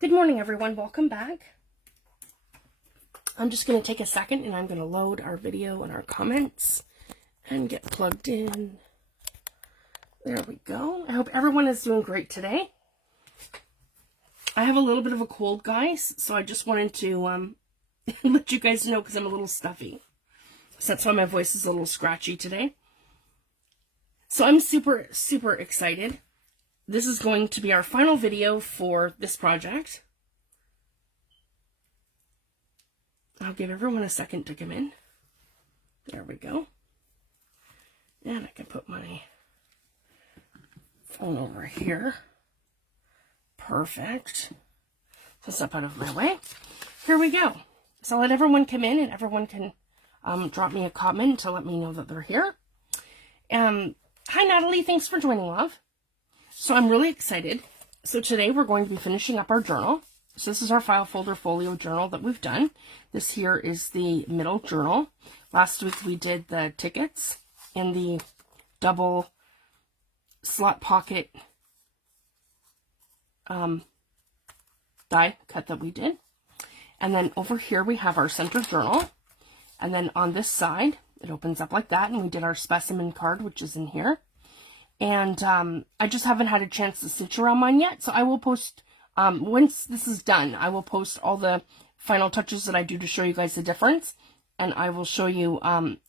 Good morning, everyone. Welcome back. I'm just going to take a second and I'm going to load our video and our comments and get plugged in. There we go. I hope everyone is doing great today. I have a little bit of a cold, guys, so I just wanted to let you guys know because I'm a little stuffy. So that's why my voice is a little scratchy today. So I'm super, super excited. This is going to be our final video for this project. I'll give everyone a second to come in. There we go. And I can put my phone over here. Perfect. So step out of my way. Here we go. So let everyone come in and everyone can drop me a comment to let me know that they're here. Hi, Natalie. Thanks for joining, love. So I'm really excited. So today we're going to be finishing up our journal. So this is our Folder Folio Journal that we've done. This here is the middle journal. Last week we did the tickets in the double slot pocket die cut that we did. And then over here we have our center journal. And then on this side, it opens up like that. And we did our specimen card, which is in here. And I just haven't had a chance to stitch around mine yet. So I will post, once this is done, I will post all the final touches that I do to show you guys the difference. And I will show you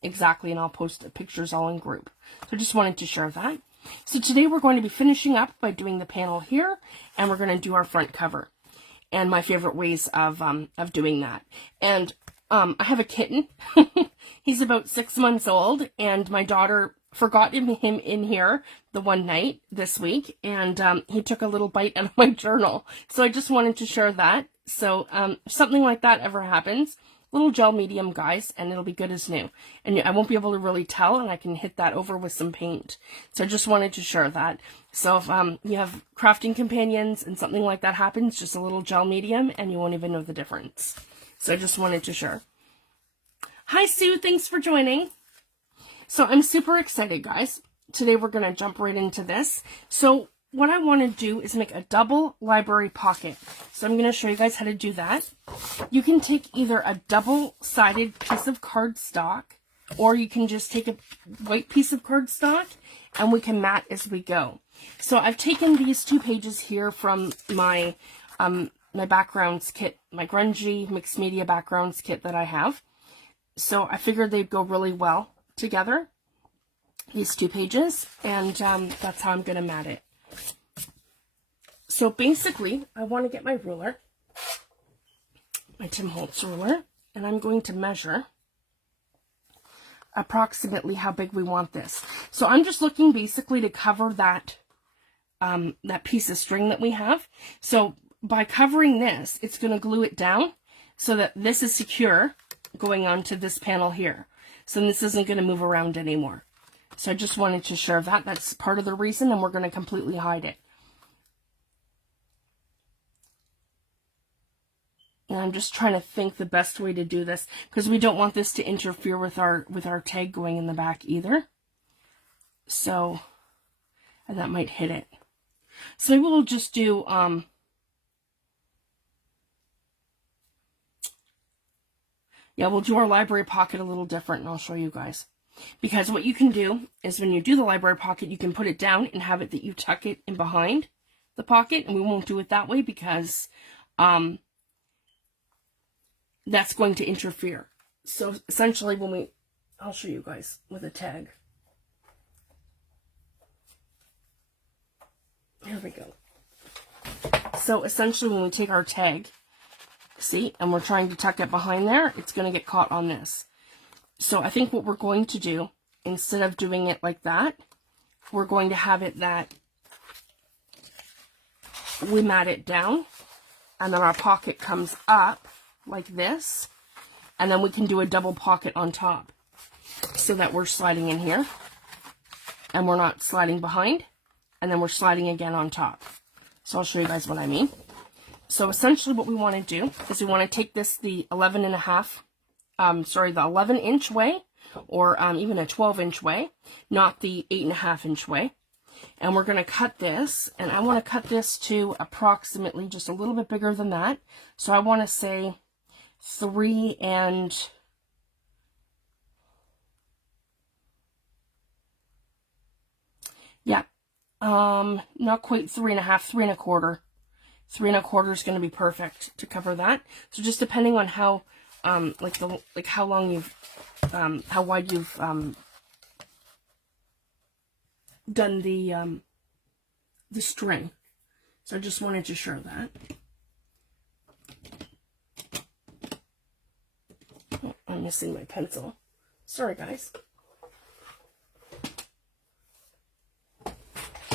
exactly, and I'll post pictures all in group. So I just wanted to share that. So today we're going to be finishing up by doing the panel here. And we're going to do our front cover. And my favorite ways of doing that. And I have a kitten. He's about 6 months old. And my daughter forgot him in here the one night this week, and he took a little bite out of my journal. So I just wanted to share that. So if something like that ever happens, little gel medium, guys, and it'll be good as new. And I won't be able to really tell, and I can hit that over with some paint. So I just wanted to share that. So if you have crafting companions and something like that happens, just a little gel medium, and you won't even know the difference. So I just wanted to share. Hi, Sue. Thanks for joining. So I'm super excited, guys. Today we're going to jump right into this. So what I want to do is make a double library pocket. So I'm going to show you guys how to do that. You can take either a double-sided piece of cardstock, or you can just take a white piece of cardstock and we can mat as we go. So I've taken these 2 pages here from my my backgrounds kit, my grungy mixed media backgrounds kit that I have. So I figured they'd go really well together, these 2 pages, and that's how I'm going to mat it. So basically, I want to get my ruler, my Tim Holtz ruler, and I'm going to measure approximately how big we want this. So I'm just looking basically to cover that that piece of string that we have. So by covering this, it's going to glue it down so that this is secure going onto this panel here. So this isn't going to move around anymore. So I just wanted to share that. That's part of the reason, and we're going to completely hide it. And I'm just trying to think the best way to do this, because we don't want this to interfere with our tag going in the back either. So, and that might hit it. So we'll just do yeah, we'll do our library pocket a little different, and I'll show you guys. Because what you can do is when you do the library pocket, you can put it down and have it that you tuck it in behind the pocket, and we won't do it that way because that's going to interfere. So essentially when I'll show you guys with a tag. Here we go. So essentially when we take our tag, see, and we're trying to tuck it behind there, it's going to get caught on this. So I think what we're going to do, instead of doing it like that, we're going to have it that we mat it down, and then our pocket comes up like this, and then we can do a double pocket on top so that we're sliding in here, and we're not sliding behind, and then we're sliding again on top. So I'll show you guys what I mean. So essentially what we want to do is we want to take this the 11-inch way, or even a 12-inch way, not the 8.5-inch way. And we're going to cut this, and I want to cut this to approximately just a little bit bigger than that. So I want to say 3 and yeah, not quite 3 1/2, 3 1/4. 3 1/4 is going to be perfect to cover that. So just depending on how, how long you've, how wide you've done the string. So I just wanted to show that. Oh, I'm missing my pencil. Sorry, guys.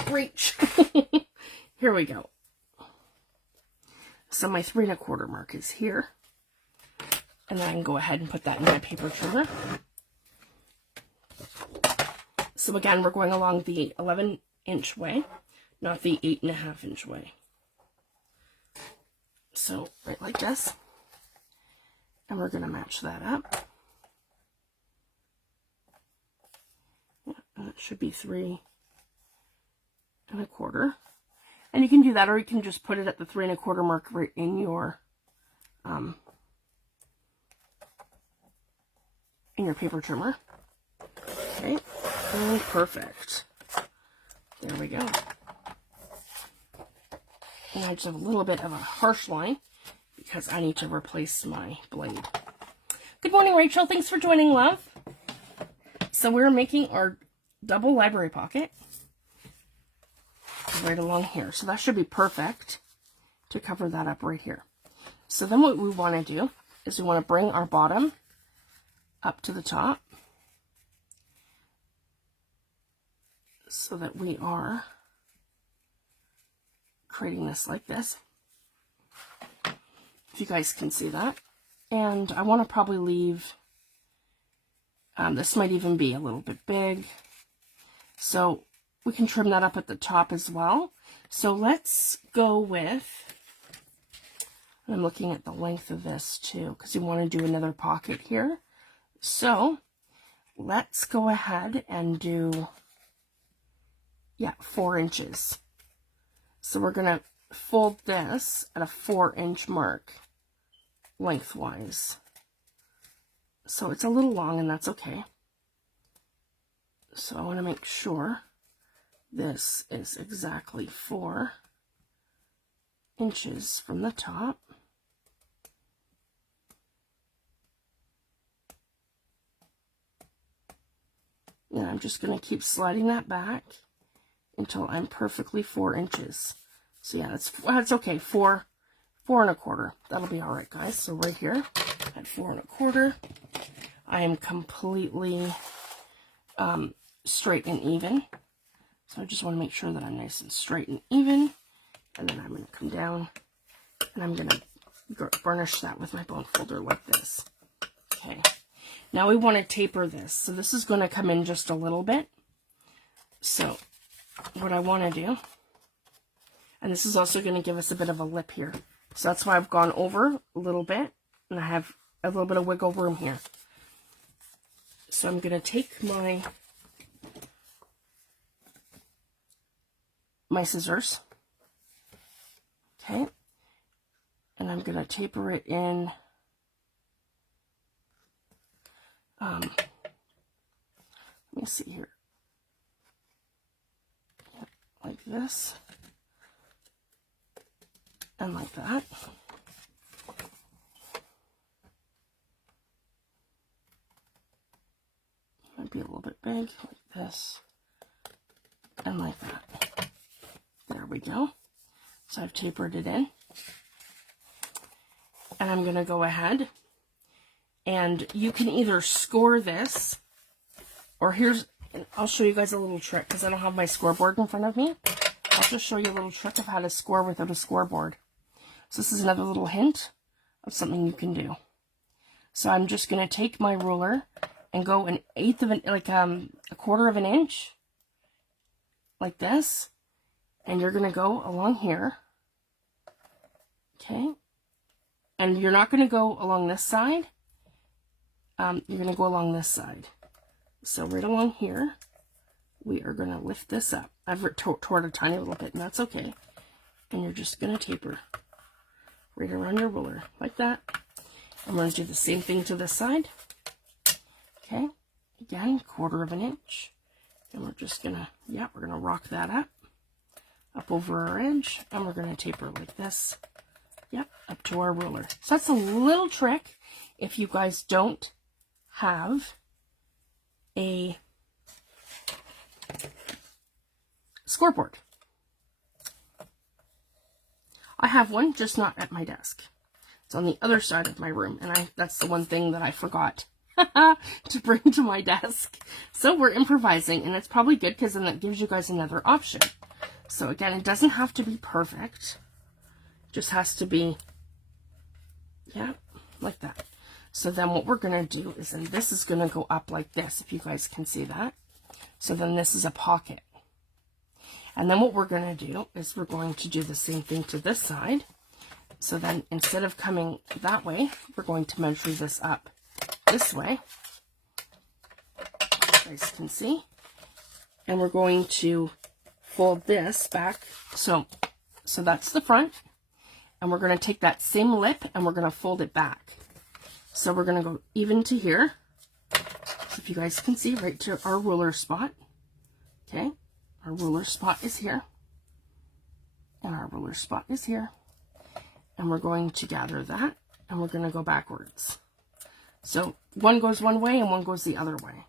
Reach. Here we go. So my 3 1/4 mark is here. And then I can go ahead and put that in my paper trimmer. So again, we're going along the 11-inch way, not the 8 1/2-inch way. So right like this. And we're going to match that up. Yeah, and it should be 3 1/4. And you can do that, or you can just put it at the 3 1/4 mark right in your paper trimmer. Okay, and perfect. There we go. And I just have a little bit of a harsh line because I need to replace my blade. Good morning, Rachel. Thanks for joining, love. So we're making our double library pocket right along here. So that should be perfect to cover that up right here. So then what we want to do is we want to bring our bottom up to the top so that we are creating this like this. If you guys can see that. And I want to probably leave, this might even be a little bit big. So we can trim that up at the top as well. So let's go with, I'm looking at the length of this too, because you want to do another pocket here. So let's go ahead and do, 4 inches. So we're going to fold this at a 4-inch mark lengthwise. So it's a little long, and that's okay. So I want to make sure this is exactly 4 inches from the top. And I'm just going to keep sliding that back until I'm perfectly 4 inches. So yeah, that's okay. 4 1/4. That'll be all right, guys. So right here at 4 1/4, I am completely straight and even. So I just want to make sure that I'm nice and straight and even. And then I'm going to come down and I'm going to burnish that with my bone folder like this. Okay. Now we want to taper this. So this is going to come in just a little bit. So what I want to do, and this is also going to give us a bit of a lip here. So that's why I've gone over a little bit, and I have a little bit of wiggle room here. So I'm going to take my scissors, okay, and I'm going to taper it in, let me see here, like this, and like that. Might be a little bit big, like this, and like that. There we go. So I've tapered it in. And I'm going to go ahead, and you can either score this, or I'll show you guys a little trick because I don't have my scoreboard in front of me. I'll just show you a little trick of how to score without a scoreboard. So this is another little hint of something you can do. So I'm just going to take my ruler and go an eighth of an, like a quarter of an inch, like this, and you're going to go along here, okay, and you're not going to go along this side, you're going to go along this side. So right along here, we are going to lift this up. I've tore it a tiny little bit, and that's okay. And you're just going to taper right around your ruler, like that. I'm going to do the same thing to this side. Okay, again, 1/4 inch. And we're just going to, yeah, we're going to rock that up over our edge, and we're going to taper like this. Yep, up to our ruler. So that's a little trick if you guys don't have a scoreboard. I have one, just not at my desk. It's on the other side of my room, and that's the one thing that I forgot to bring to my desk. So we're improvising, and it's probably good because then that gives you guys another option. So again, it doesn't have to be perfect. It just has to be, yeah, like that. So then what we're going to do is then this is going to go up like this, if you guys can see that. So then this is a pocket. And then what we're going to do is we're going to do the same thing to this side. So then instead of coming that way, we're going to measure this up this way. You guys can see. And we're going to fold this back. So that's the front. And we're going to take that same lip and we're going to fold it back. So we're going to go even to here. So if you guys can see, right to our ruler spot. Okay. Our ruler spot is here. And our ruler spot is here. And we're going to gather that. And we're going to go backwards. So one goes one way and one goes the other way.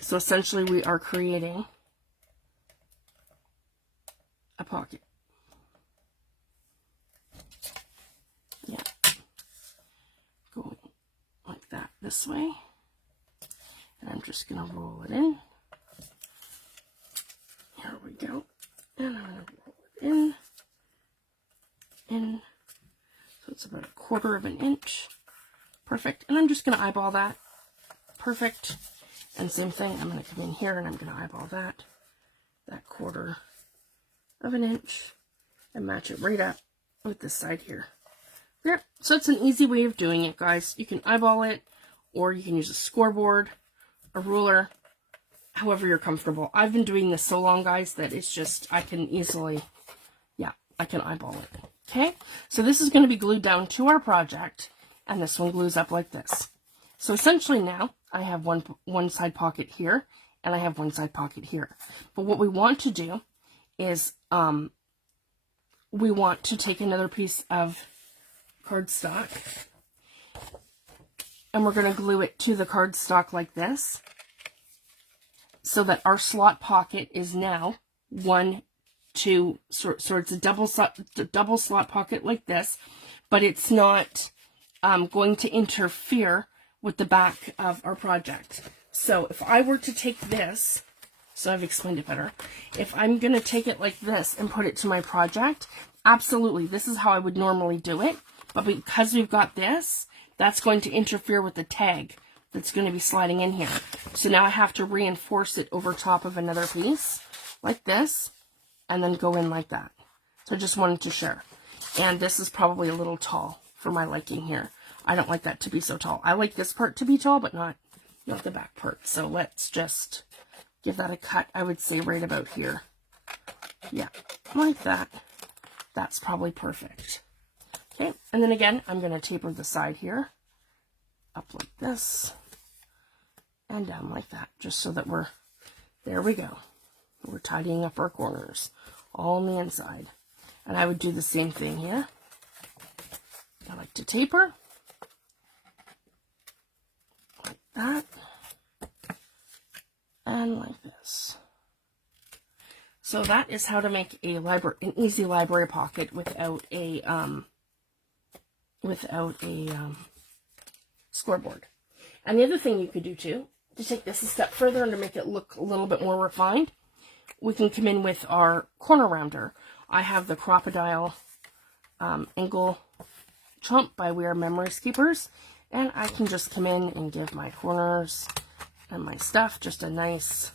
So essentially we are creating a pocket. Yeah. Going like that this way. And I'm just going to roll it in. Here we go. And I'm going to roll it in. So it's about 1/4 inch. Perfect. And I'm just going to eyeball that. Perfect. And same thing, I'm going to come in here and I'm going to eyeball that 1/4 inch and match it right up with this side here. Yep. So it's an easy way of doing it, guys. You can eyeball it, or you can use a scoreboard, a ruler, however you're comfortable. I've been doing this so long, guys, that it's just, I can easily, yeah, I can eyeball it. Okay, so this is going to be glued down to our project, and this one glues up like this. So essentially now, I have one side pocket here, and I have one side pocket here. But what we want to do is, we want to take another piece of cardstock, and we're going to glue it to the cardstock like this, so that our slot pocket is now 1, 2, so it's a double slot pocket like this, but it's not going to interfere with the back of our project. So if I were to take this, so I've explained it better, if I'm going to take it like this and put it to my project, absolutely, this is how I would normally do it, but because we've got this, that's going to interfere with the tag that's going to be sliding in here. So now I have to reinforce it over top of another piece, like this, and then go in like that. So I just wanted to share. And this is probably a little tall for my liking here. I don't like that to be so tall. I like this part to be tall, but not the back part. So let's just give that a cut, I would say right about here. Yeah, like that. That's probably perfect. Okay, and then again, I'm going to taper the side here, up like this, and down like that, just so that there we go. We're tidying up our corners, all on the inside. And I would do the same thing here. I like to taper, like that, and like this. So that is how to make an easy library pocket without a scoreboard. And the other thing you could do too, to take this a step further and to make it look a little bit more refined, we can come in with our corner rounder. I have the Crocodile Angle Chomp by We Are Memories Keepers, and I can just come in and give my corners and my stuff just a nice,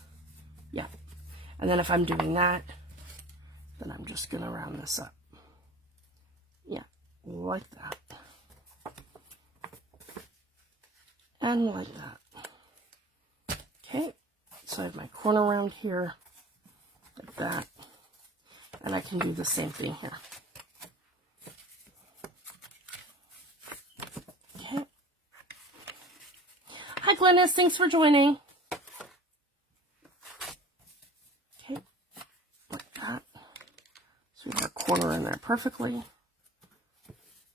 yeah. And then if I'm doing that, then I'm just going to round this up. Yeah, like that. And like that. Okay, so I have my corner round here, like that. And I can do the same thing here. Okay. Hi, Glennis. Thanks for joining. Okay. Like that. So we have our corner in there perfectly.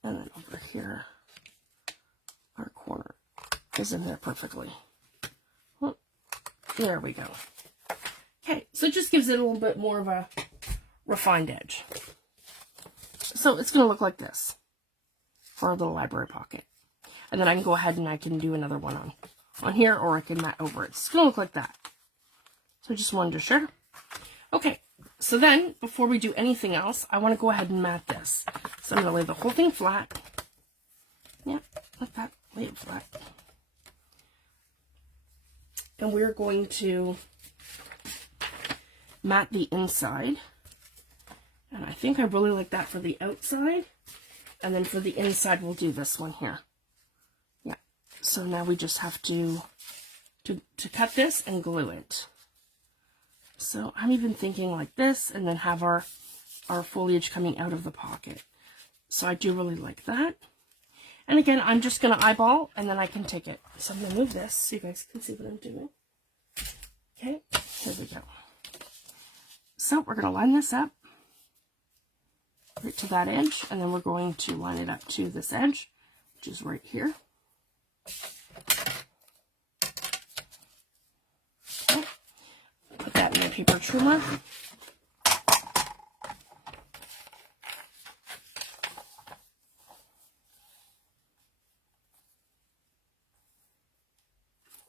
And then over here, our corner is in there perfectly. Well, there we go. Okay, so it just gives it a little bit more of a refined edge. So it's going to look like this for our little library pocket. And then I can go ahead and I can do another one on here, or I can mat over it. It's going to look like that. So I just wanted to share. Okay, so then before we do anything else, I want to go ahead and mat this. So I'm going to lay the whole thing flat. Yeah, like that. Lay it flat. And we're going to mat the inside. And I think I really like that for the outside. And then for the inside, we'll do this one here. Yeah. So now we just have to cut this and glue it. So I'm even thinking like this, and then have our foliage coming out of the pocket. So I do really like that. And again, I'm just going to eyeball, and then I can take it. So I'm going to move this so you guys can see what I'm doing. Okay, here we go. So we're going to line this up right to that edge, and then we're going to line it up to this edge, which is right here. Okay. Put that in my paper trimmer.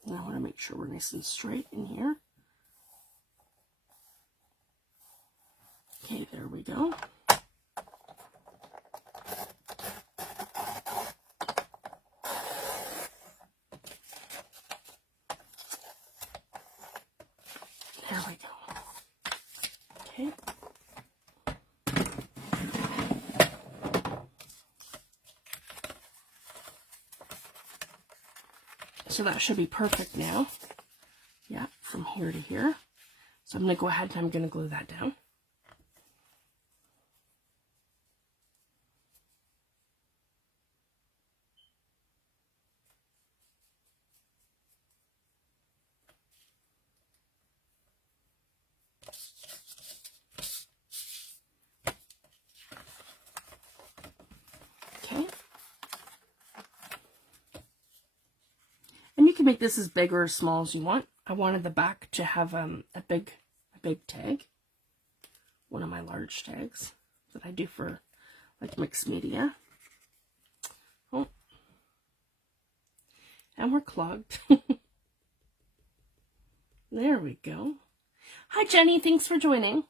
And I want to make sure we're nice and straight in here. Okay, there we go. There we go. Okay. So that should be perfect now. Yeah, from here to here. So I'm going to go ahead and I'm going to glue that down. Okay. And you can make this as big or as small as you want. I wanted the back to have a big tag. One of my large tags that I do for like mixed media. Oh. And we're clogged. There we go. Hi Jenny, thanks for joining.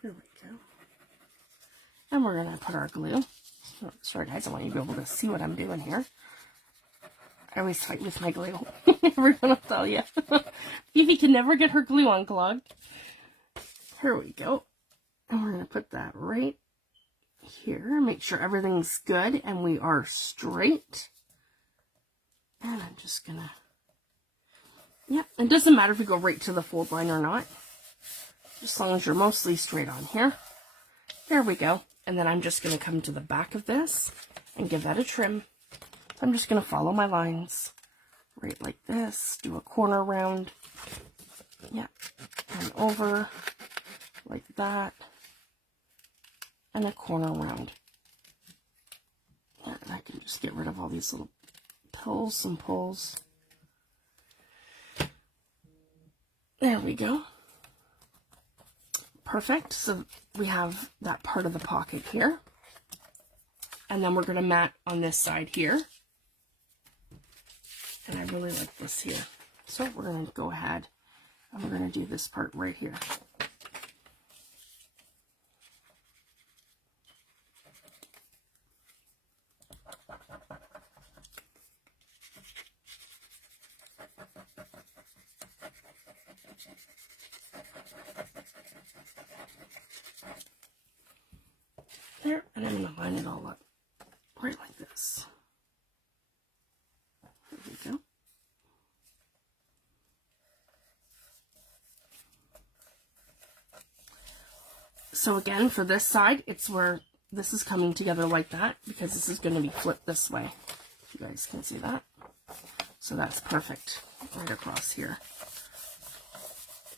Here we go. And we're gonna put our glue. Sorry guys, I want you to be able to see what I'm doing here. I always fight with my glue. Everyone will tell you. Evie can never get her glue unclogged. Here we go. And we're going to put that right here. Make sure everything's good and we are straight. And I'm just going to... Yeah, it doesn't matter if we go right to the fold line or not. Just as long as you're mostly straight on here. There we go. And then I'm just going to come to the back of this and give that a trim. I'm just going to follow my lines right like this, do a corner round, yeah, and over like that, and a corner round. And I can just get rid of all these little pills and pulls. There we go. Perfect. So we have that part of the pocket here. And then we're going to mat on this side here. And I really like this here. So we're going to go ahead and we're going to do this part right here. There, and I'm going to line it all up right like this. There we go. So again, for this side, it's where this is coming together like that, because this is going to be flipped this way. If you guys can see that. So that's perfect right across here.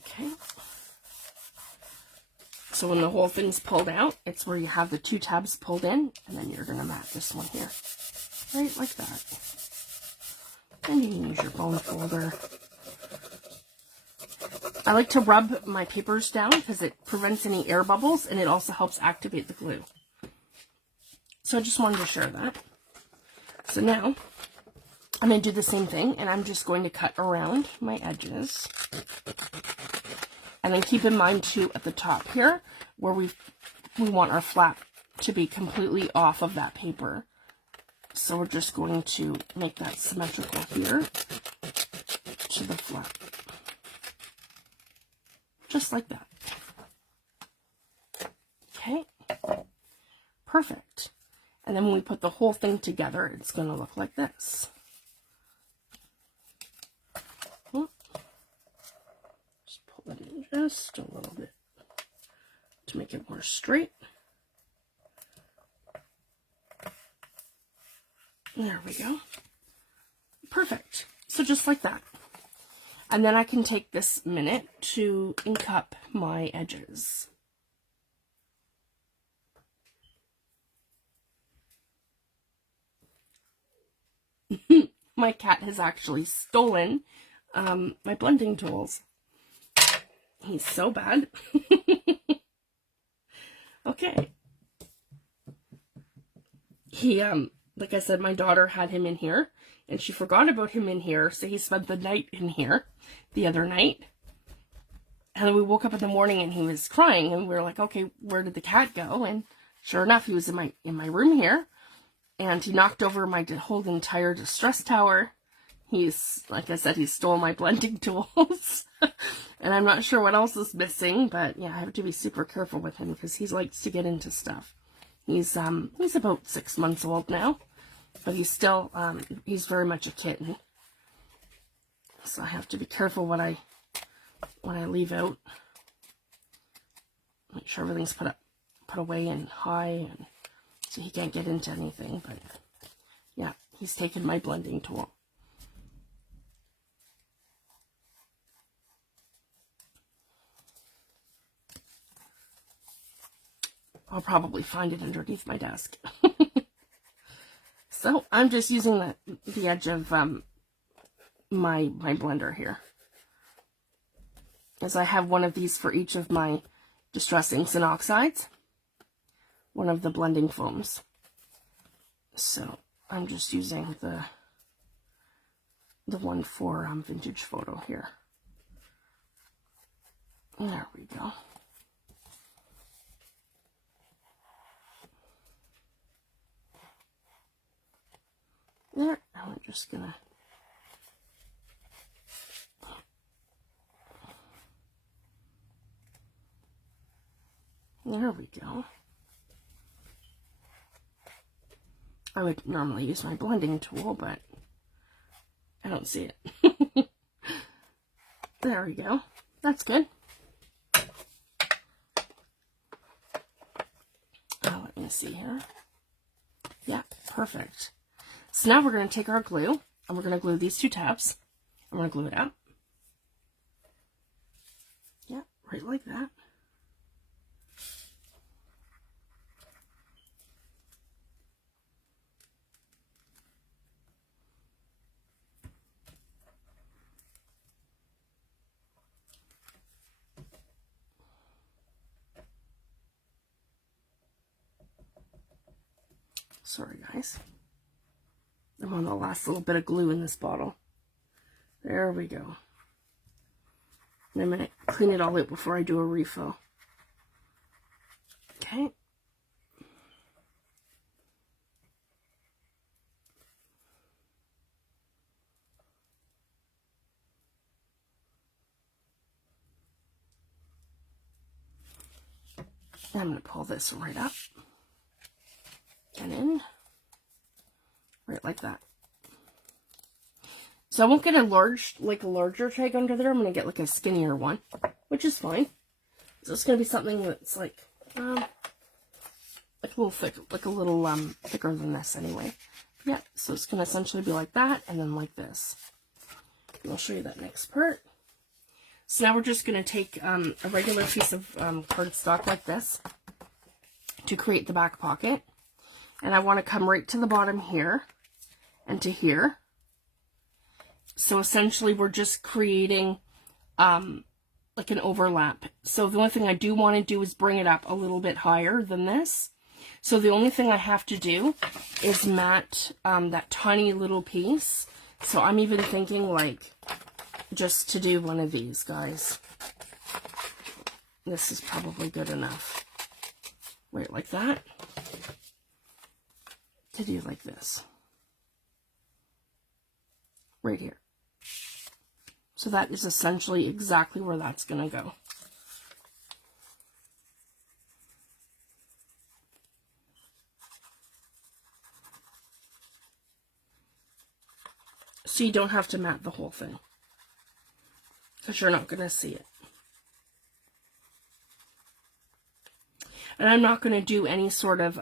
Okay. So when the whole thing's pulled out, it's where you have the 2 tabs pulled in, and then you're going to mat this one here. Right like that. And you can use your bone folder. I like to rub my papers down because it prevents any air bubbles, and it also helps activate the glue. So I just wanted to share that. So now I'm going to do the same thing, and I'm just going to cut around my edges. And then keep in mind too, at the top here, where we want our flap to be completely off of that paper. So we're just going to make that symmetrical here to the flap. Just like that. Okay. Perfect. And then when we put the whole thing together, it's going to look like this. Just pull it in just a little bit to make it more straight. There we go. Perfect. So just like that. And then I can take this minute to ink up my edges. My cat has actually stolen my blending tools. He's so bad. Okay. He, like I said, my daughter had him in here, and she forgot about him in here, so he spent the night in here the other night. And then we woke up in the morning and he was crying, and we were like, okay, where did the cat go? And sure enough, he was in my room here, and he knocked over my whole entire distress tower. He's, like I said, he stole my blending tools. And I'm not sure what else is missing, but yeah, I have to be super careful with him because he likes to get into stuff. He's about 6 months old now, but he's still, he's very much a kitten. So I have to be careful what I leave out. Make sure everything's put away and high, and so he can't get into anything. But yeah, he's taken my blending tool. I'll probably find it underneath my desk. So I'm just using the edge of my blender here, as I have one of these for each of my distress inks and oxides, one of the blending foams. So I'm just using the one for Vintage Photo here. There we go. There, I'm just gonna there we go. I would normally use my blending tool, but I don't see it. There we go. That's good. Let me see here. Yeah, perfect. So now we're going to take our glue, and we're going to glue these 2 tabs. I'm going to glue it out. Yeah, right like that. Sorry, guys. I'm on the last little bit of glue in this bottle. There we go. And I'm going to clean it all out before I do a refill. Okay. And I'm going to pull this right up and in. Right like that. So I won't get a larger tag under there. I'm going to get like a skinnier one, which is fine. So it's going to be something that's like like a little thick, like a little thicker than this anyway. Yeah, so it's going to essentially be like that, and then like this. And I'll show you that next part. So now we're just going to take a regular piece of cardstock like this to create the back pocket. And I want to come right to the bottom here and to here. So essentially we're just creating like an overlap. So the only thing I do want to do is bring it up a little bit higher than this. So the only thing I have to do is mat that tiny little piece. So I'm even thinking like just to do one of these, guys. This is probably good enough. Right, like that. To do like this. Right here. So that is essentially exactly where that's going to go. So you don't have to mat the whole thing, because you're not going to see it. And I'm not going to do any sort of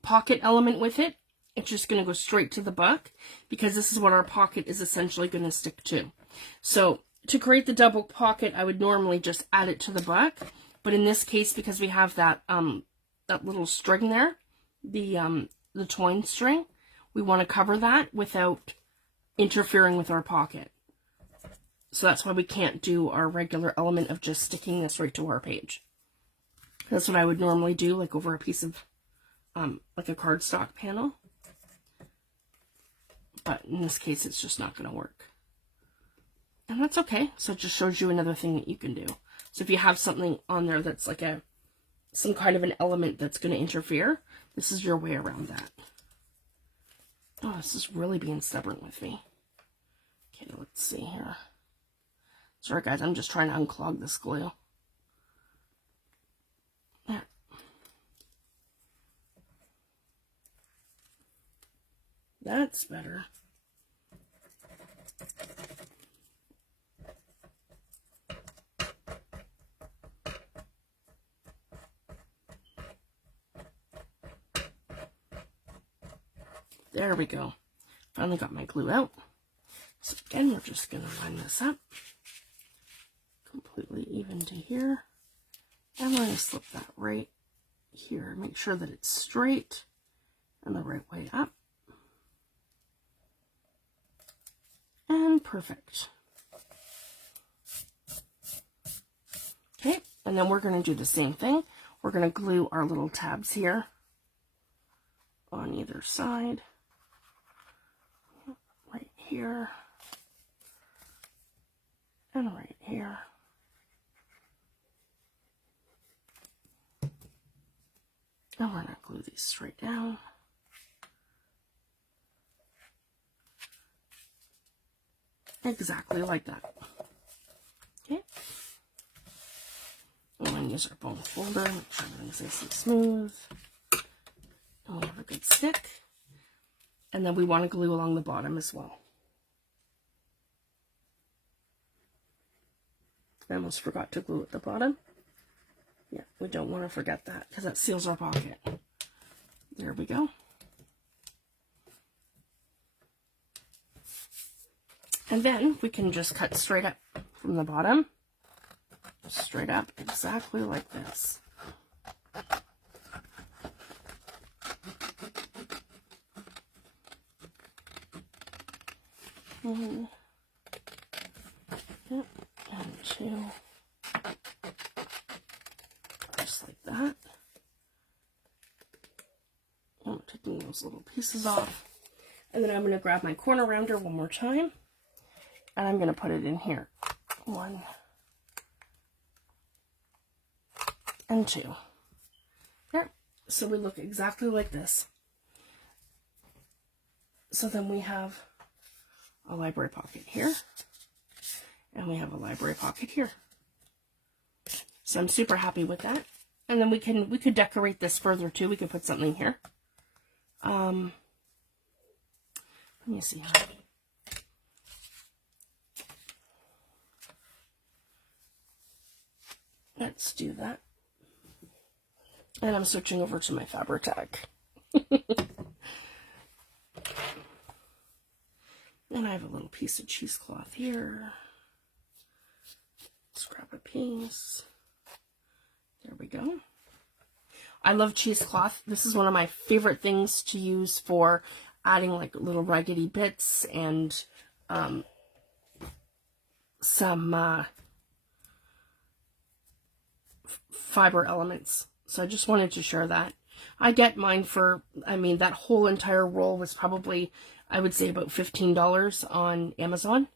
pocket element with it. It's just going to go straight to the book, because this is what our pocket is essentially going to stick to. So to create the double pocket, I would normally just add it to the book. But in this case, because we have that that little string there, the twine string, we want to cover that without interfering with our pocket. So that's why we can't do our regular element of just sticking this right to our page. That's what I would normally do, like over a piece of, like a cardstock panel. But in this case, it's just not going to work. And that's okay. So it just shows you another thing that you can do. So if you have something on there that's like some kind of an element that's going to interfere, this is your way around that. Oh, this is really being stubborn with me. Okay, let's see here. Sorry guys, I'm just trying to unclog this glue. There. That's better. There we go. Finally got my glue out. So again, we're just going to line this up completely even to here. And we're going to slip that right here. Make sure that it's straight and the right way up. And perfect. Okay, and then we're going to do the same thing. We're going to glue our little tabs here on either side. Right here. And right here. And we're going to glue these straight down. Exactly like that. Okay. We're going to use our bone folder, make sure everything's nice and smooth. And we have a good stick. And then we want to glue along the bottom as well. I almost forgot to glue at the bottom. Yeah, we don't want to forget that because that seals our pocket. There we go. And then we can just cut straight up from the bottom. Straight up, exactly like this. One, yep, and two, just like that. I'm taking those little pieces off, and then I'm going to grab my corner rounder one more time, and I'm going to put it in here. 1 and 2. There. So we look exactly like this. So then we have a library pocket here, and we have a library pocket here. So I'm super happy with that. And then we could decorate this further too. We could put something here. Let me see how. let's do that. And I'm switching over to my Fabri-Tac. And I have a little piece of cheesecloth here. Let's grab a piece. There we go. I love cheesecloth. This is one of my favorite things to use for adding like little raggedy bits and some fiber elements. So I just wanted to share that. I get mine for, I mean, that whole entire roll was probably, I would say, about $15 on Amazon.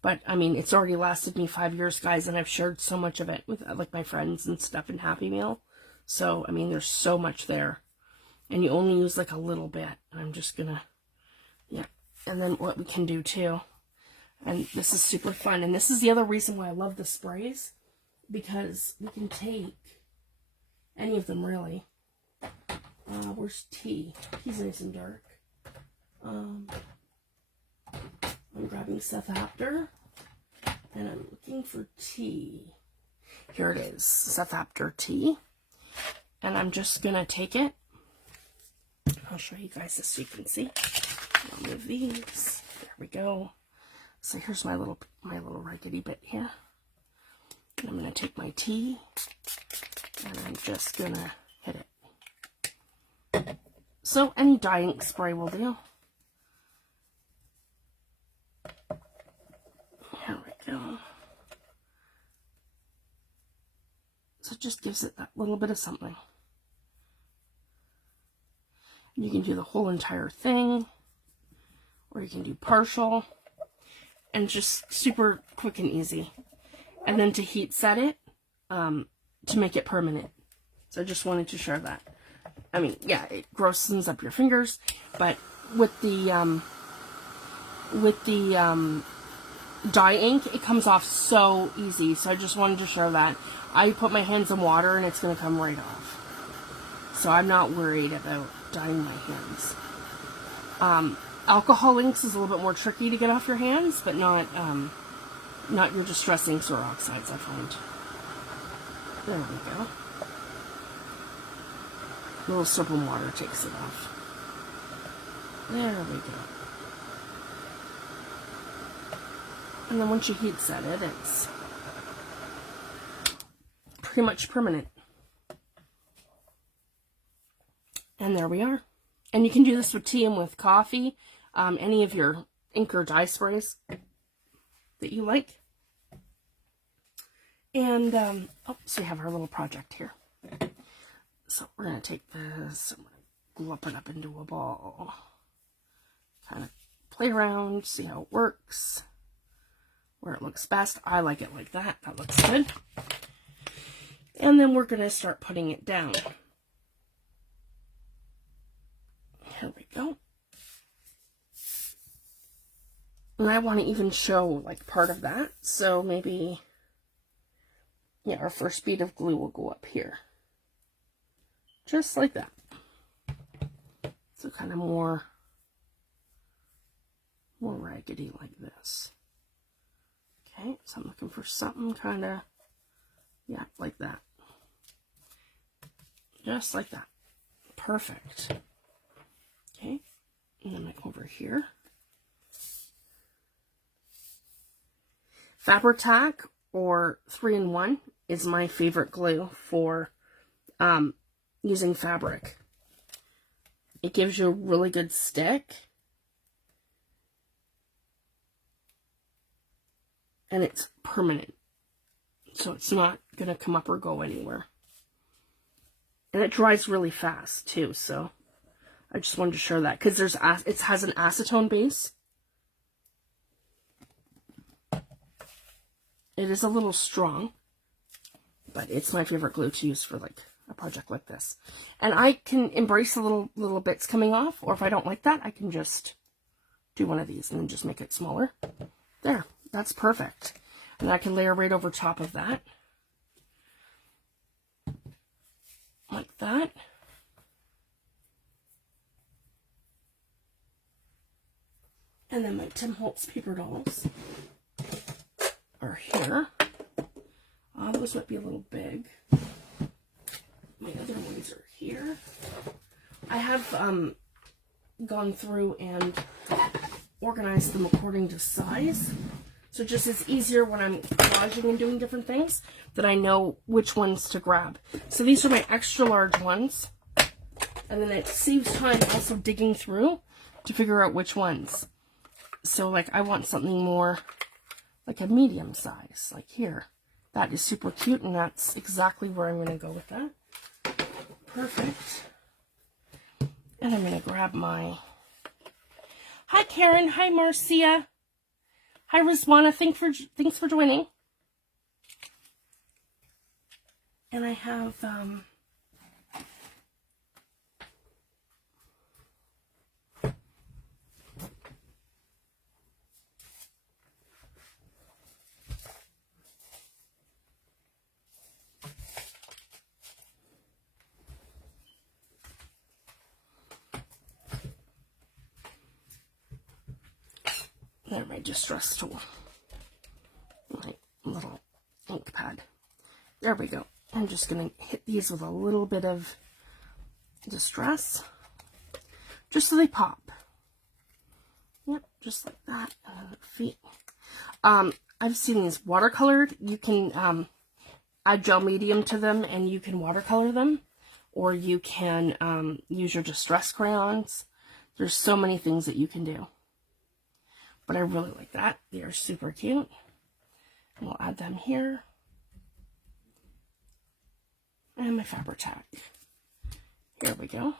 But, I mean, it's already lasted me 5 years, guys, and I've shared so much of it with, like, my friends and stuff in Happy Meal. So, I mean, there's so much there. And you only use, like, a little bit. And I'm just gonna, yeah. And then what we can do, too. And this is super fun. And this is the other reason why I love the sprays. Because we can take any of them, really. Where's tea? Tea's nice and dark. I'm grabbing Seth Apter, and I'm looking for tea. Here it is, Seth Apter tea. And I'm just gonna take it. I'll show you guys this so you can see. I'll move these. There we go. So here's my little raggedy bit here. And I'm gonna take my tea, and I'm just gonna hit it. So any dye ink spray will do. Here we go. So it just gives it that little bit of something. You can do the whole entire thing, or you can do partial, and just super quick and easy. And then to heat set it, to make it permanent. So I just wanted to share that. I mean, yeah, it grossens up your fingers, but with the dye ink, it comes off so easy. So I just wanted to share that. I put my hands in water and it's going to come right off. So I'm not worried about dyeing my hands. Alcohol inks is a little bit more tricky to get off your hands, but not your distressing sour oxides, I find. There we go. A little soap and water takes it off. There we go. And then once you heat set it, it's pretty much permanent. And there we are. And you can do this with tea and with coffee, any of your ink or dye sprays that you like. And, so we have our little project here. So we're going to take this, I'm going to glop it up into a ball. Kind of play around, see how it works, where it looks best. I like it like that. That looks good. And then we're going to start putting it down. Here we go. And I want to even show like part of that. So maybe, yeah, our first bead of glue will go up here. Just like that. So kind of more raggedy like this. Okay, so I'm looking for something kind of, yeah, like that. Just like that. Perfect. Okay, and then like over here. Fabri-Tac or 3-in-1 is my favorite glue for using fabric. It gives you a really good stick. And it's permanent. So it's not going to come up or go anywhere. And it dries really fast too, so I just wanted to share that because it has an acetone base. It is a little strong, but it's my favorite glue to use for like a project like this. And I can embrace the little bits coming off, or if I don't like that, I can just do one of these and then just make it smaller. There, that's perfect. And I can layer right over top of that. Like that. And then my Tim Holtz paper dolls are here. Those might be a little big. My other ones are here. I have gone through and organized them according to size. So just it's easier when I'm collaging and doing different things that I know which ones to grab. So these are my extra large ones. And then it saves time also digging through to figure out which ones. So like I want something more like a medium size, like here. That is super cute, and that's exactly where I'm going to go with that. Perfect. And I'm going to grab my... Hi, Karen. Hi, Marcia. Hi, Rizwana. Thanks for joining. And I have... There, my distress tool. My little ink pad. There we go. I'm just going to hit these with a little bit of distress. Just so they pop. Yep, just like that. And then the feet. I've seen these watercolored. You can add gel medium to them and you can watercolor them. Or you can use your distress crayons. There's so many things that you can do. But I really like that. They are super cute. And we'll add them here. And my Fabri-Tac. Here we go.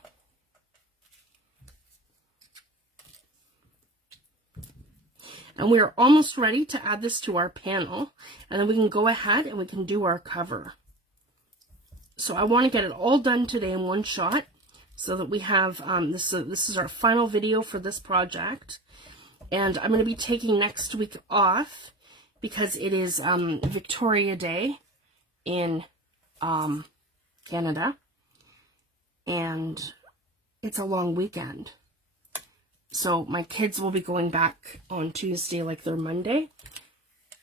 And we are almost ready to add this to our panel. And then we can go ahead and we can do our cover. So I want to get it all done today in one shot. So that we have, this is our final video for this project. And I'm going to be taking next week off because it is Victoria Day in Canada. And it's a long weekend. So my kids will be going back on Tuesday like their Monday.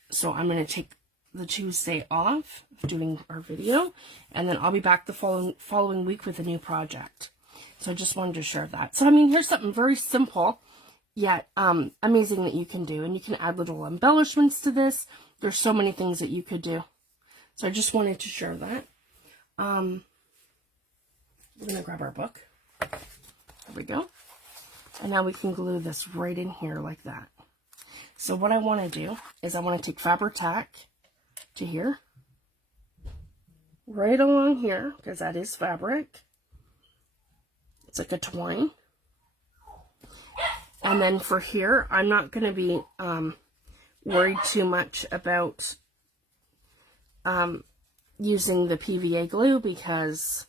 So I'm going to take the Tuesday off doing our video. And then I'll be back the following week with a new project. So I just wanted to share that. So I mean, here's something very simple. Yet amazing that you can do, and you can add little embellishments to this. There's so many things that you could do, so I just wanted to share that. We're gonna grab our book. There we go, and now we can glue this right in here like that. So what I want to do is I want to take Fabri-Tac to here, right along here, because that is fabric. It's like a twine. And then for here, I'm not going to be worried too much about using the PVA glue because,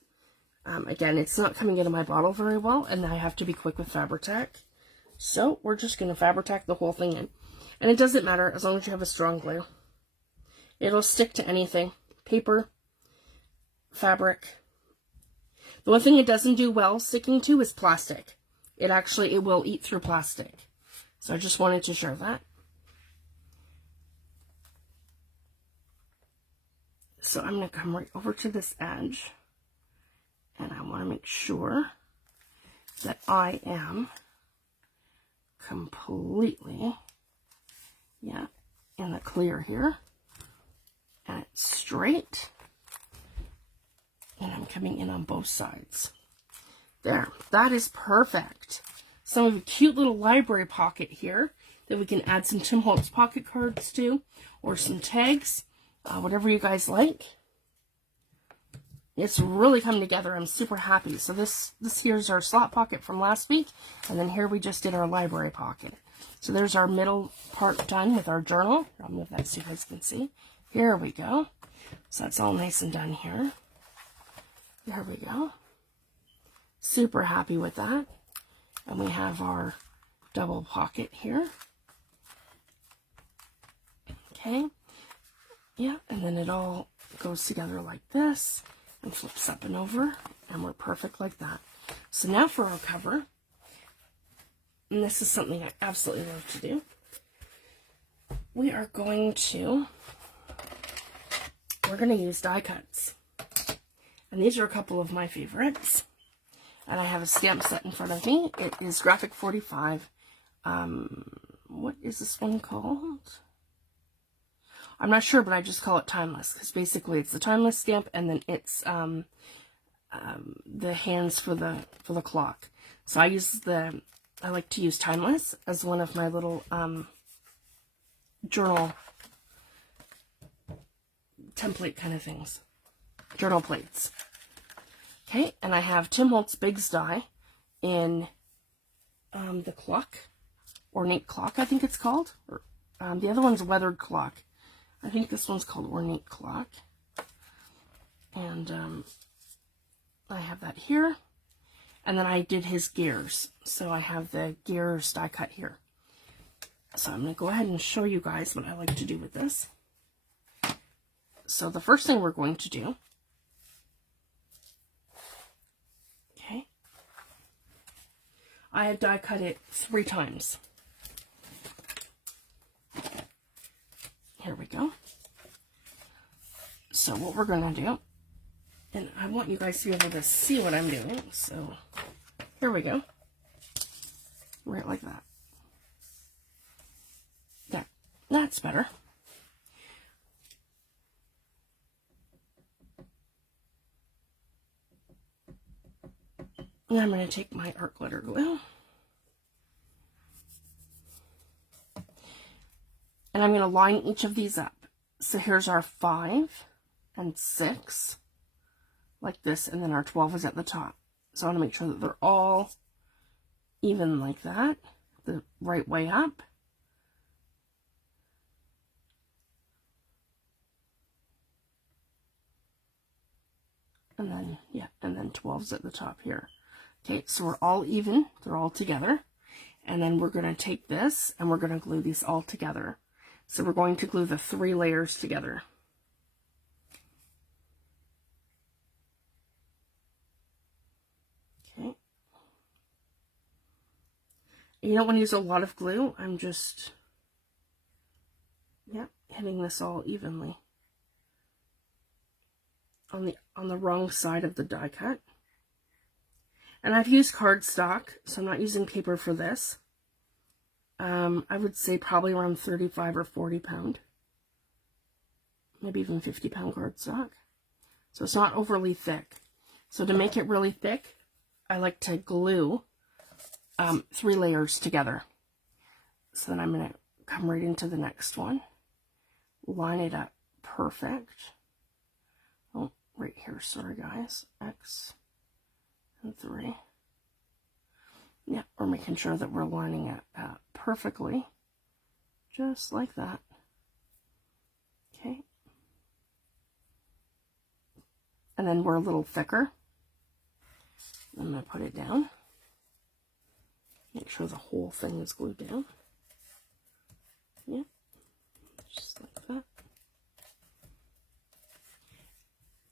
again, it's not coming into my bottle very well, and I have to be quick with Fabri-Tac. So we're just going to Fabri-Tac the whole thing in. And it doesn't matter as long as you have a strong glue. It'll stick to anything. Paper, fabric. The one thing it doesn't do well sticking to is plastic. It will eat through plastic. So I just wanted to share that. So I'm going to come right over to this edge. And I want to make sure that I am completely, in the clear here. And it's straight. And I'm coming in on both sides. There, that is perfect. Some of a cute little library pocket here that we can add some Tim Holtz pocket cards to, or some tags, whatever you guys like. It's really come together. I'm super happy. So this here's our slot pocket from last week, and then here we just did our library pocket. So there's our middle part done with our journal. I'll move that so you guys can see. Here we go. So that's all nice and done here. There we go. Super happy with that. And we have our double pocket here. Okay. Yeah, and then it all goes together like this and flips up and over, and we're perfect like that. So now for our cover, and this is something I absolutely love to do. We are going to we're going to use die cuts. And these are a couple of my favorites. And I have a stamp set in front of me. It is Graphic 45. What is this one called? I'm not sure, but I just call it Timeless, because basically it's the Timeless stamp, and then it's the hands for the clock. So I like to use Timeless as one of my little journal template kind of things, journal plates. Okay, and I have Tim Holtz Biggs die in the clock, ornate clock, I think it's called. Or, the other one's weathered clock. I think this one's called ornate clock. And I have that here. And then I did his gears. So I have the gears die cut here. So I'm going to go ahead and show you guys what I like to do with this. So the first thing we're going to do, okay, I had die cut it 3 times. Here we go. So what we're going to do, and I want you guys to be able to see what I'm doing, so here we go. Right like that. There. That's better. And I'm going to take my art glitter glue. And I'm going to line each of these up. So here's our 5 and 6, like this, and then our 12 is at the top. So I want to make sure that they're all even like that, the right way up. And then, yeah, and then 12's at the top here. Okay, so we're all even, they're all together. And then we're going to take this and we're going to glue these all together. So we're going to glue the 3 layers together. Okay. You don't want to use a lot of glue. I'm just, yeah, hitting this all evenly on the wrong side of the die cut. And I've used cardstock, so I'm not using paper for this. I would say probably around 35 or 40 pound, maybe even 50 pound cardstock. So it's not overly thick. So to make it really thick, I like to glue 3 layers together. So then I'm going to come right into the next one, line it up perfect. Oh, right here, sorry guys, X and 3. Yeah, we're making sure that we're lining it perfectly, just like that. Okay. And then we're a little thicker. I'm going to put it down. Make sure the whole thing is glued down. Yeah, just like that.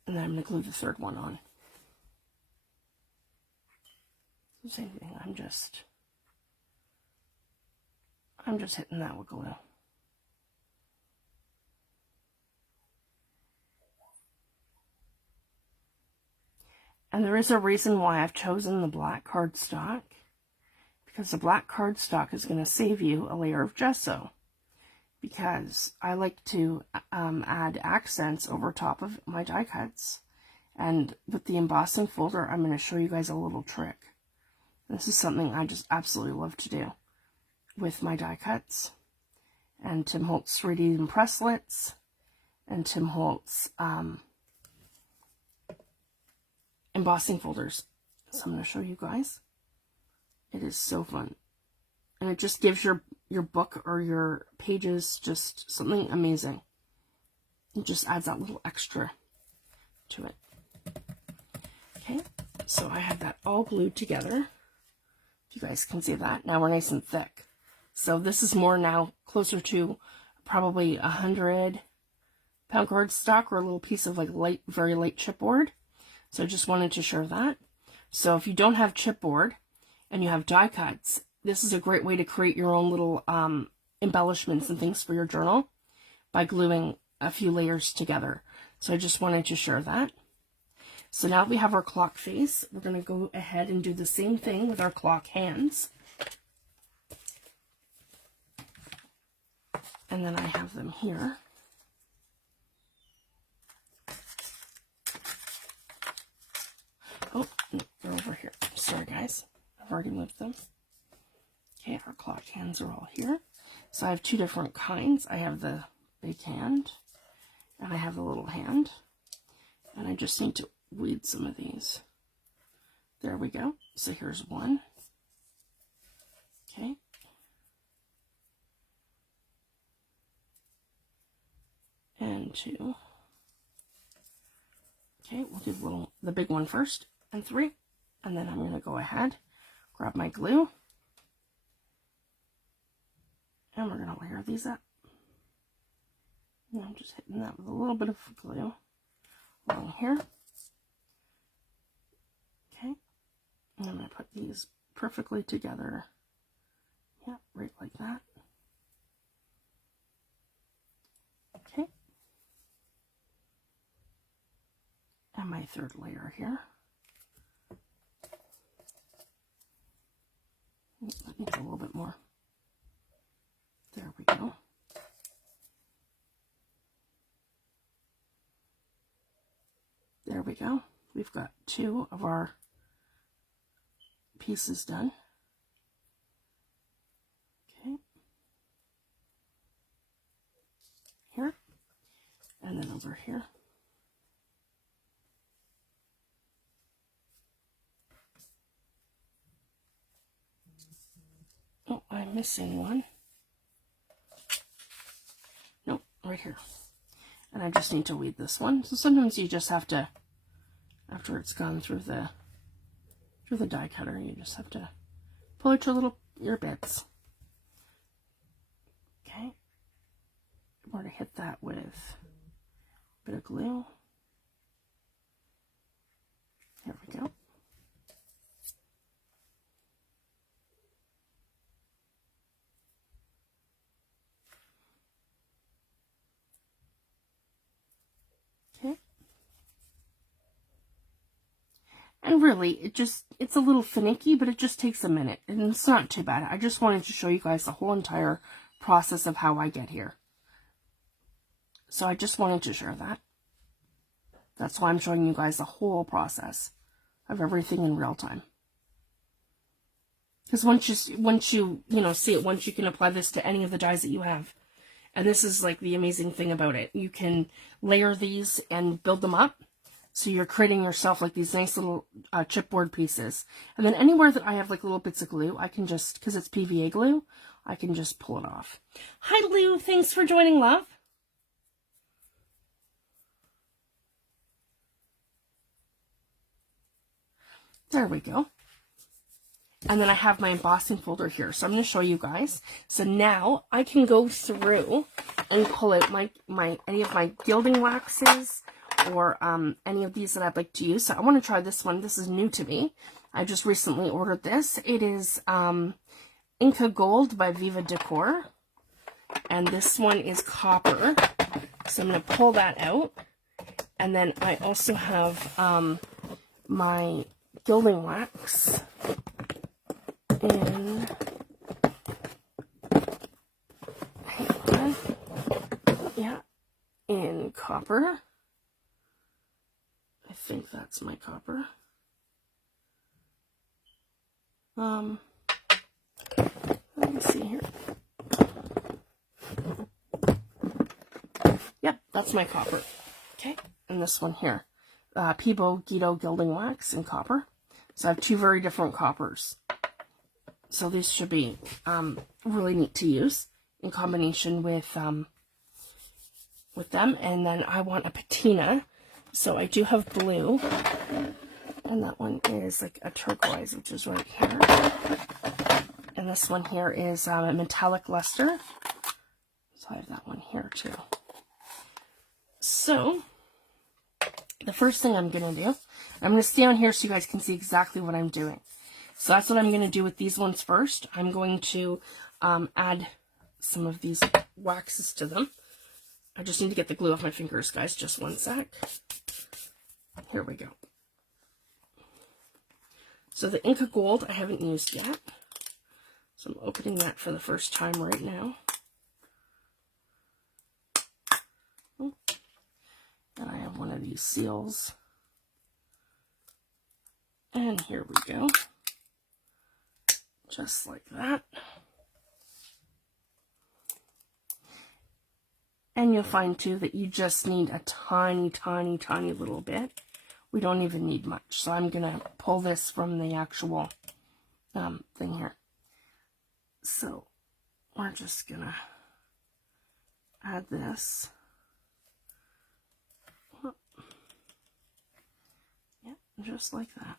And then I'm going to glue the 3rd one on. Same thing, I'm just hitting that with glue. And there is a reason why I've chosen the black cardstock, because the black cardstock is going to save you a layer of gesso, because I like to add accents over top of my die cuts. And with the embossing folder, I'm going to show you guys a little trick. This is something I just absolutely love to do with my die cuts, and Tim Holtz 3D Impresslets, and Tim Holtz embossing folders. So I'm going to show you guys. It is so fun. And it just gives your book or your pages just something amazing. It just adds that little extra to it. Okay, so I have that all glued together. You guys can see that. Now we're nice and thick. So this is more now closer to probably 100 pound cardstock, or a little piece of like light, very light chipboard. So I just wanted to share that. So if you don't have chipboard and you have die cuts, this is a great way to create your own little embellishments and things for your journal by gluing a few layers together. So I just wanted to share that. So now that we have our clock face, we're going to go ahead and do the same thing with our clock hands. And then I have them here. Oh, no, they're over here. Sorry, guys. I've already moved them. Okay, our clock hands are all here. So I have two different kinds. I have the big hand, and I have the little hand. And I just need to weed some of these. There we go. So here's one. Okay. And two. Okay, we'll do the big one first, and three. And then I'm going to go ahead, grab my glue, and we're going to layer these up. And I'm just hitting that with a little bit of glue along here. Okay, and I'm going to put these perfectly together. Yeah, right like that. Okay. And my third layer here. That needs a little bit more. There we go. There we go. We've got two of our pieces done. Okay. Here. And then over here. Oh, I'm missing one. Nope, right here. And I just need to weed this one. So sometimes you just have to, after it's gone through the die cutter, you just have to pull out your bits. Okay. We're going to hit that with a bit of glue. There we go. Okay. And really, it's a little finicky, but it just takes a minute, and it's not too bad. I just wanted to show you guys the whole entire process of how I get here. So I just wanted to share that. That's why I'm showing you guys the whole process of everything in real time. Because once you see it, once you can apply this to any of the dies that you have. And this is like the amazing thing about it. You can layer these and build them up. So you're creating yourself like these nice little chipboard pieces. And then anywhere that I have like little bits of glue, I can just, because it's PVA glue, I can just pull it off. Hi Lou, thanks for joining, love. There we go. And then I have my embossing folder here. So I'm going to show you guys. So now I can go through and pull out any of my gilding waxes or any of these that I'd like to use. So I want to try this one. This is new to me. I just recently ordered this. It is Inca Gold by Viva Decor. And this one is copper. So I'm going to pull that out. And then I also have my gilding wax in, in copper. I think that's my copper. Let me see here. Yep, that's my copper. Okay, and this one here, Pibo Guido Gilding Wax in copper. So I have two very different coppers. So these should be really neat to use in combination with them. And then I want a patina. So I do have blue. And that one is like a turquoise, which is right here. And this one here is a metallic luster. So I have that one here too. So the first thing I'm going to do, I'm going to stay on here so you guys can see exactly what I'm doing. So that's what I'm going to do with these ones first. I'm going to add some of these waxes to them. I just need to get the glue off my fingers, guys. Just one sec. Here we go. So the Inca Gold I haven't used yet. So I'm opening that for the first time right now. And I have one of these seals. And here we go. Just like that. And you'll find too that you just need a tiny, tiny, tiny little bit. We don't even need much. So I'm going to pull this from the actual thing here. So we're just going to add this. Yeah, just like that.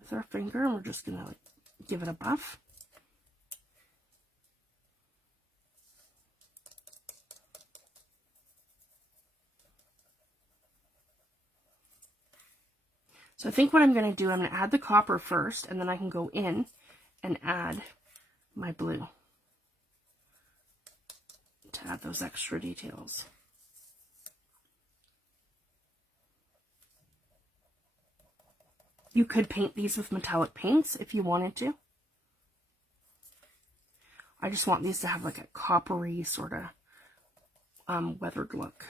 With our finger, and we're just going to like give it a buff. So I think what I'm going to do, I'm going to add the copper first, and then I can go in and add my blue to add those extra details. You could paint these with metallic paints if you wanted to. I just want these to have like a coppery sort of weathered look.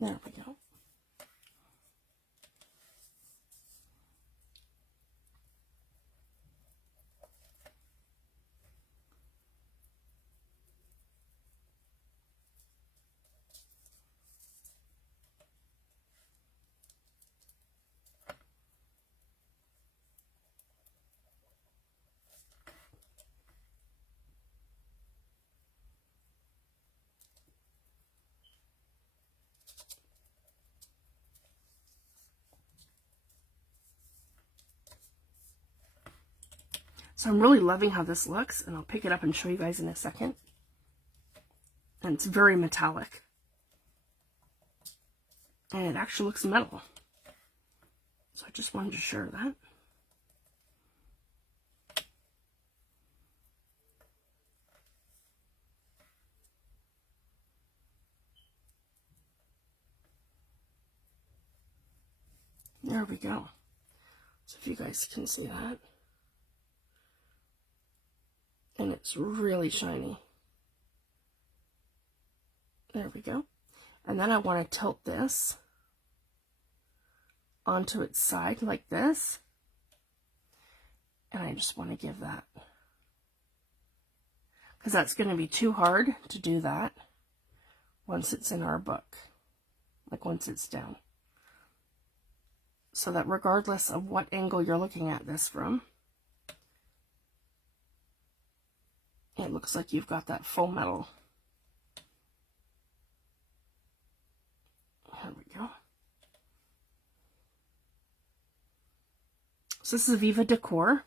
There we go. So I'm really loving how this looks, and I'll pick it up and show you guys in a second. And it's very metallic. And it actually looks metal. So I just wanted to share that. There we go. So if you guys can see that. And it's really shiny. There we go. And then I want to tilt this onto its side like this. And I just want to give that. Because that's going to be too hard to do that once it's in our book. Like once it's down. So that regardless of what angle you're looking at this from, it looks like you've got that full metal. There we go. So this is Viva Decor,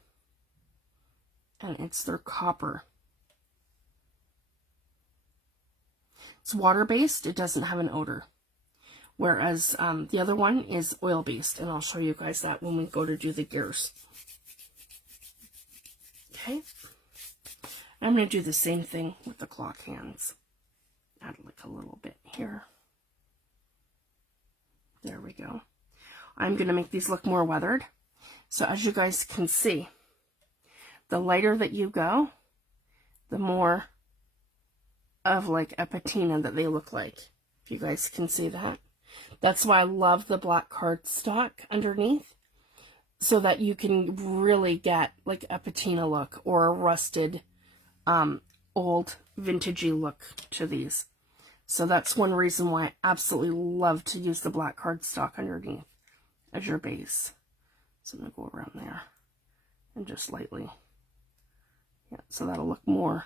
and it's their copper. It's water-based, it doesn't have an odor. Whereas the other one is oil-based, and I'll show you guys that when we go to do the gears. Okay. I'm going to do the same thing with the clock hands. Add like a little bit here. There we go. I'm going to make these look more weathered. So as you guys can see, the lighter that you go, the more of like a patina that they look like. If you guys can see that. That's why I love the black cardstock underneath, so that you can really get like a patina look or a rusted, old vintagey look to these. So that's one reason why I absolutely love to use the black cardstock underneath as your base. So I'm going to go around there and just lightly, yeah, so that'll look more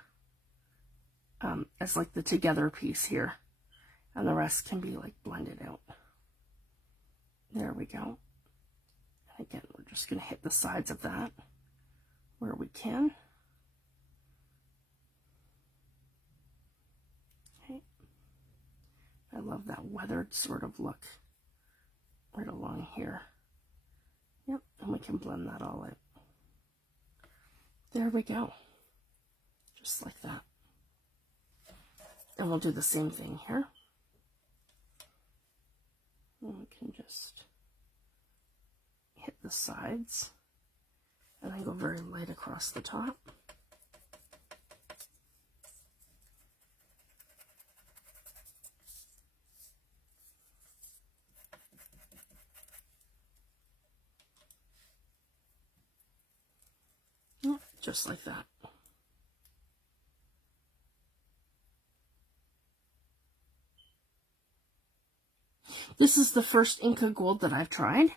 as like the together piece here, and the rest can be like blended out. There we go. And again, we're just going to hit the sides of that where we can. Okay. I love that weathered sort of look right along here. Yep, and we can blend that all out. There we go. Just like that. And we'll do the same thing here. And we can just hit the sides and then go very light across the top. Just like that. This is the first Inca Gold that I've tried.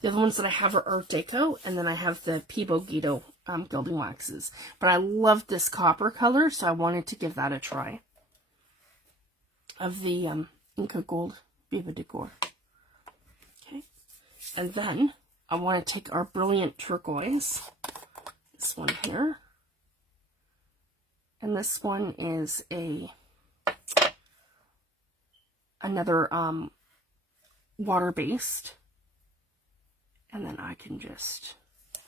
The other ones that I have are Art Deco, and then I have the Pibo Guido gilding waxes. But I love this copper color, so I wanted to give that a try. Of the Inca Gold Viva Decor. Okay, and then I want to take our Brilliant Turquoise, this one here, and this one is another water-based, and then I can just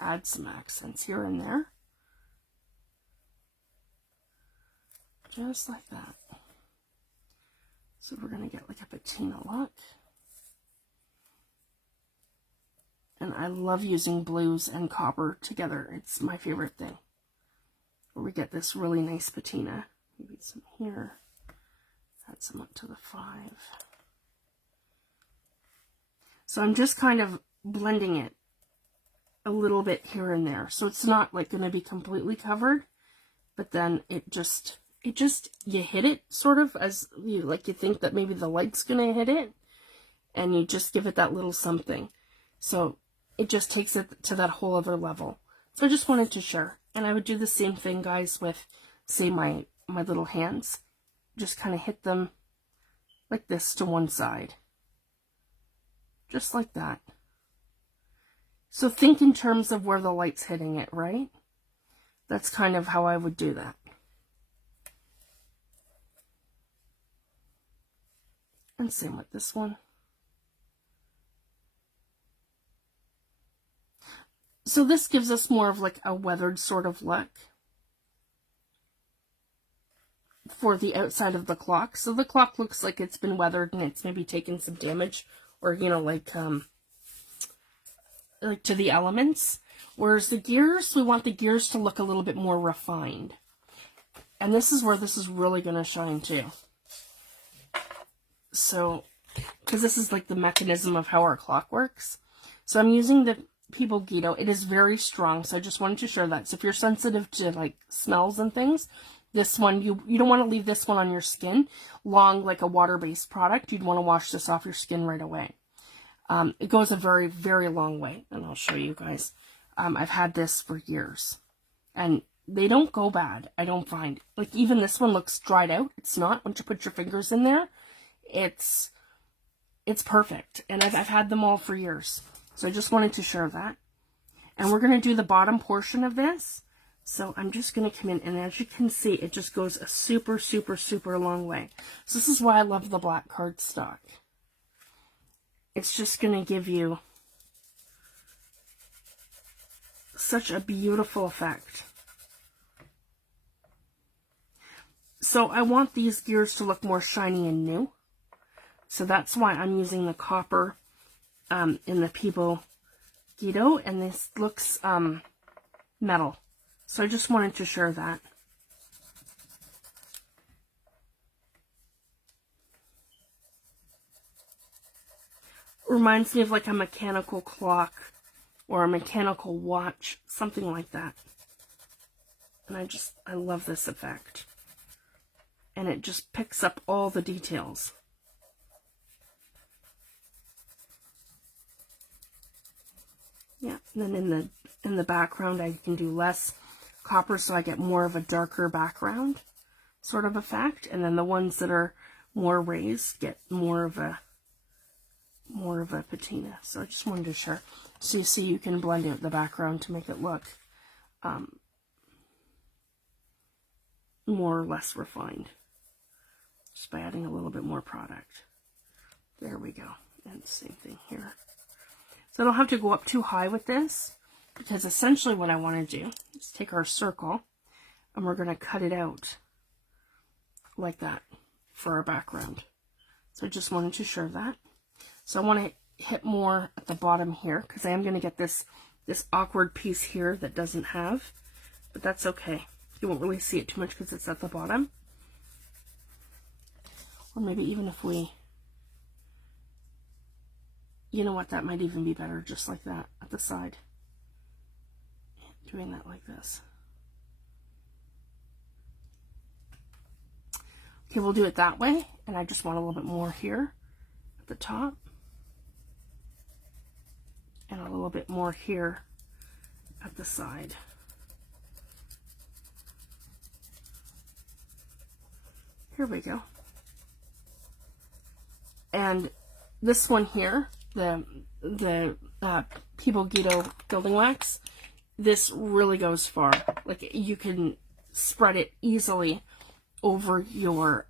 add some accents here and there, just like that. So we're going to get like a patina look, and I love using blues and copper together. It's my favorite thing, where we get this really nice patina. Maybe some here, add some up to the 5. So I'm just kind of blending it a little bit here and there. So it's not like going to be completely covered, but then it just, you hit it sort of as you, like you think that maybe the light's going to hit it, and you just give it that little something. So it just takes it to that whole other level. So I just wanted to share. And I would do the same thing, guys, with, say, my little hands. Just kind of hit them like this to one side. Just like that. So think in terms of where the light's hitting it, right? That's kind of how I would do that. And same with this one. So this gives us more of like a weathered sort of look for the outside of the clock. So the clock looks like it's been weathered and it's maybe taken some damage, or, you know, like to the elements. Whereas the gears, we want the gears to look a little bit more refined. And this is where this is really going to shine too. So, because this is like the mechanism of how our clock works. So I'm using the Pibo Guido. It is very strong, so I just wanted to share that. So if you're sensitive to like smells and things, this one, you don't want to leave this one on your skin long, like a water-based product. You'd want to wash this off your skin right away. It goes a very, very long way, and I'll show you guys. I've had this for years, and they don't go bad, I don't find. Like, even this one looks dried out. It's not. Once you put your fingers in there, it's perfect, and I've had them all for years. So I just wanted to share that. And we're going to do the bottom portion of this. So I'm just going to come in, and as you can see, it just goes a super, super, super long way. So this is why I love the black cardstock. It's just going to give you such a beautiful effect. So I want these gears to look more shiny and new. So that's why I'm using the copper in the Pibo Guido, and this looks metal. So I just wanted to share that. Reminds me of like a mechanical clock or a mechanical watch, something like that. And I love this effect. And it just picks up all the details. Yeah, and then in the background I can do less copper, so I get more of a darker background sort of effect. And then the ones that are more raised get more of a patina. So I just wanted to share. So you see, you can blend out the background to make it look more or less refined, just by adding a little bit more product. There we go. And same thing here. So I don't have to go up too high with this. because essentially what I want to do is take our circle and we're going to cut it out like that for our background. So I just wanted to show that. So I want to hit more at the bottom here because I am going to get this awkward piece here that doesn't have, but that's okay. You won't really see it too much because it's at the bottom. Or maybe even if we, you know what, that might even be better, just like that at the side. Doing that like this. Okay, we'll do it that way, and I just want a little bit more here at the top. And a little bit more here at the side. Here we go. And this one here, the People Guido building wax, this really goes far. Like, you can spread it easily over your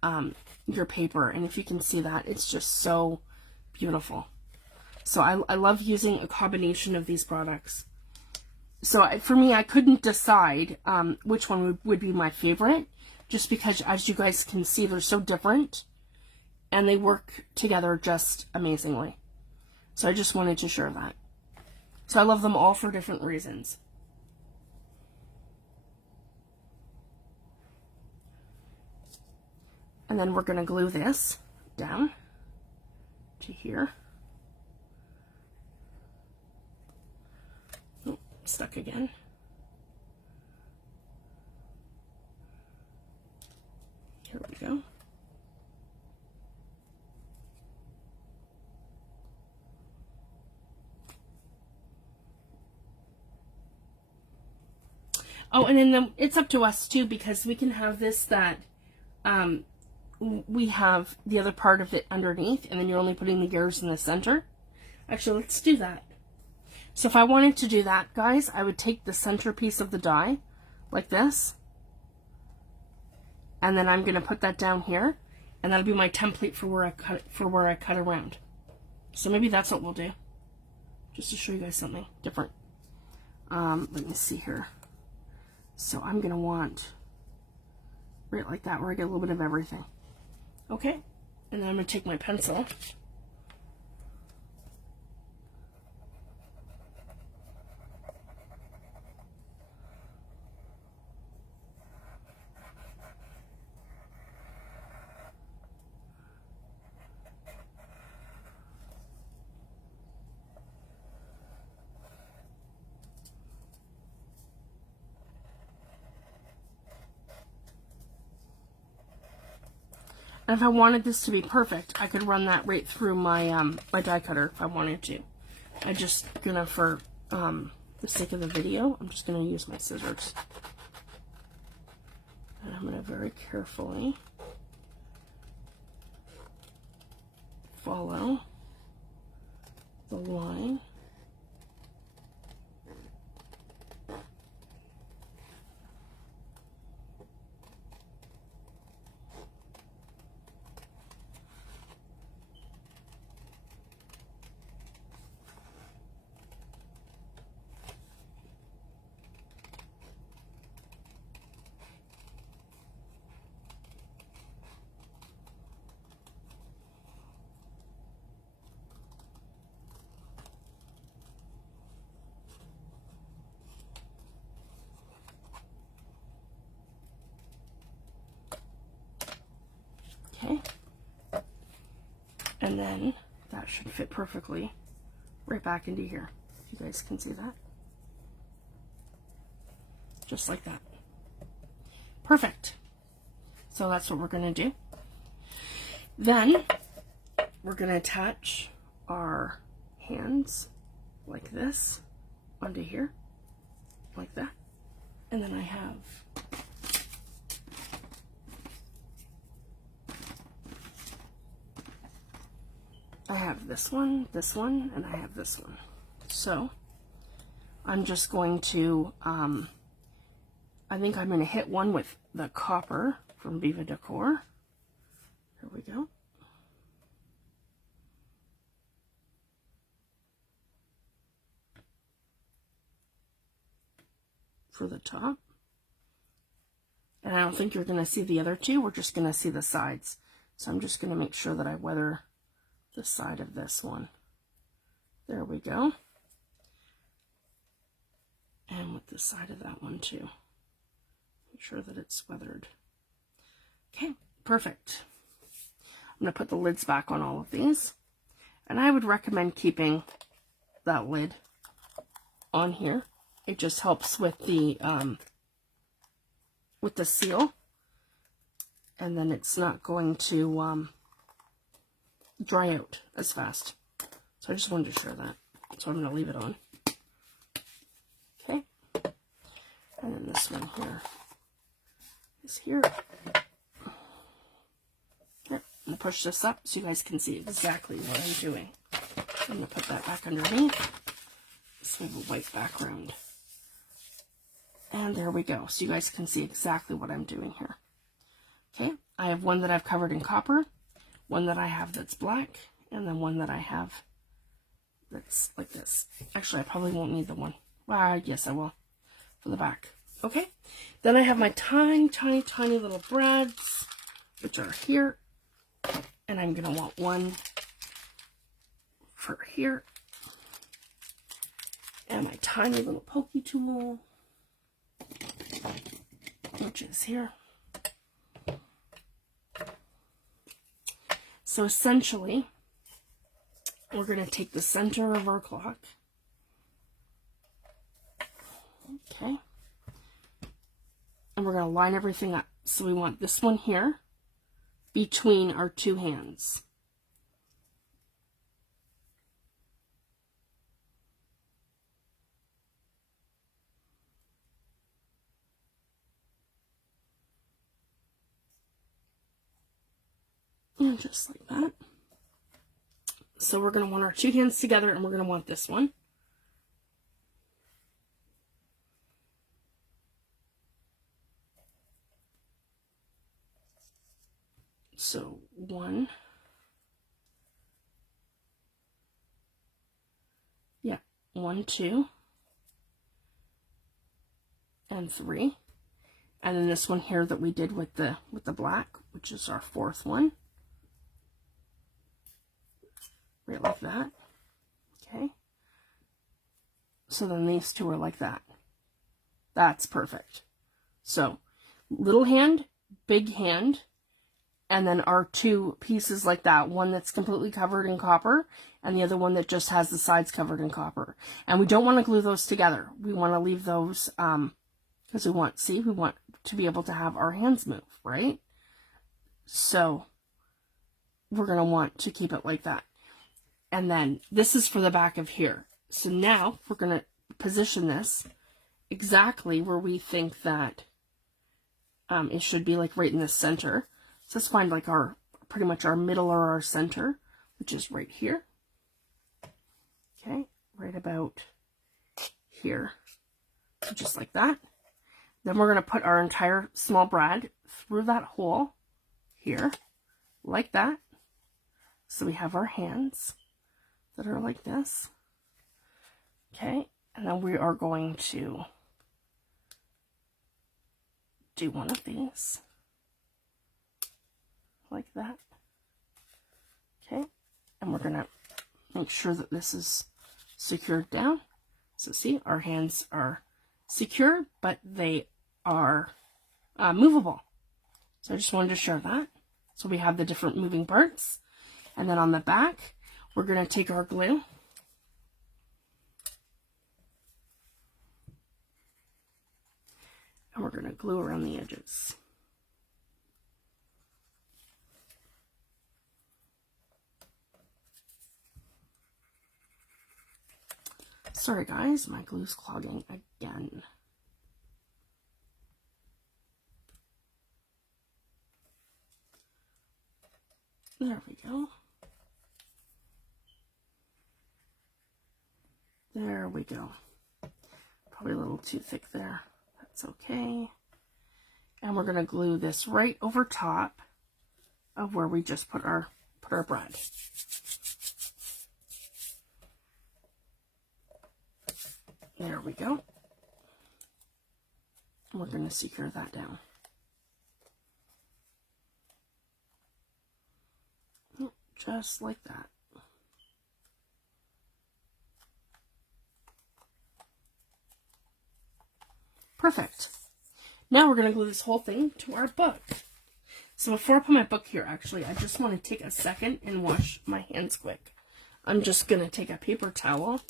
paper, and if you can see that, it's just so beautiful. So I love using a combination of these products. So for me, I couldn't decide which one would be my favorite, just because, as you guys can see, they're so different, and they work together just amazingly. So I just wanted to share that. So I love them all for different reasons. And then we're going to glue this down to here. Oh, stuck again. Here we go. Oh, and then it's up to us too, because we can have this that we have the other part of it underneath, and then you're only putting the gears in the center. Actually, let's do that. So if I wanted to do that, guys, I would take the center piece of the die like this, and then I'm going to put that down here, and that'll be my template for where I cut around. So maybe that's what we'll do, just to show you guys something different. Let me see here. So I'm going to want right like that, where I get a little bit of everything. Okay, and then I'm going to take my pencil. And if I wanted this to be perfect, I could run that right through my my die cutter if I wanted to. I just gonna, for the sake of the video, I'm just gonna use my scissors. And I'm gonna very carefully follow the line. Okay, and then that should fit perfectly right back into here. If you guys can see that. Just like that. Perfect. So that's what we're going to do. Then we're going to attach our hands like this onto here, like that. And then I have this one, and I have this one. So I'm just going to, I think I'm going to hit one with the copper from Viva Decor. Here we go. for the top. And I don't think you're going to see the other two. We're just going to see the sides. So I'm just going to make sure that I weather the side of this one. There we go. And with the side of that one too. Make sure that it's weathered. Okay, perfect. I'm going to put the lids back on all of these. And I would recommend keeping that lid on here. It just helps with the seal. And then it's not going to dry out as fast. So I just wanted to share that. So I'm going to leave it on. Okay. And then this one here is here. Here, I'm going to push this up so you guys can see exactly what I'm doing. I'm going to put that back underneath. So we have a white background. And there we go. So you guys can see exactly what I'm doing here. Okay, I have one that I've covered in copper, one that I have that's black, and then one that I have that's like this. Actually, I probably won't need the one. Well, yes, I will for the back. Okay, then I have my tiny, tiny, tiny little brads, which are here, and I'm going to want one for here, and my tiny little pokey tool, which is here. So essentially, we're going to take the center of our clock. Okay. And we're going to line everything up. So we want this one here between our two hands. And just like that. So we're going to want our two hands together, and we're going to want this one. So 1. Yeah, 1, 2, and 3. And then this one here that we did with the black, which is our 4th one. Right like that. Okay. So then these two are like that. That's perfect. So little hand, big hand, and then our two pieces like that. One that's completely covered in copper, and the other one that just has the sides covered in copper. And we don't want to glue those together. We want to leave those, because we want to be able to have our hands move, right? So we're going to want to keep it like that. And then this is for the back of here. So now we're going to position this exactly where we think that it should be, like right in the center. So let's find like pretty much our middle or our center, which is right here. Okay, right about here. So just like that. Then we're going to put our entire small brad through that hole here, like that. So we have our hands that are like this. Okay, and then we are going to do one of these like that. Okay, and we're going to make sure that this is secured down. So see, our hands are secure, but they are movable. So I just wanted to show that. So we have the different moving parts. And then on the back, we're going to take our glue. And we're going to glue around the edges. Sorry guys, my glue's clogging again. There we go. There we go. Probably a little too thick there. That's okay. And we're going to glue this right over top of where we just put our brad. There we go. We're going to secure that down. Just like that. Perfect. Now we're going to glue this whole thing to our book. So before I put my book here, actually, I just want to take a second and wash my hands quick. I'm just going to take a paper towel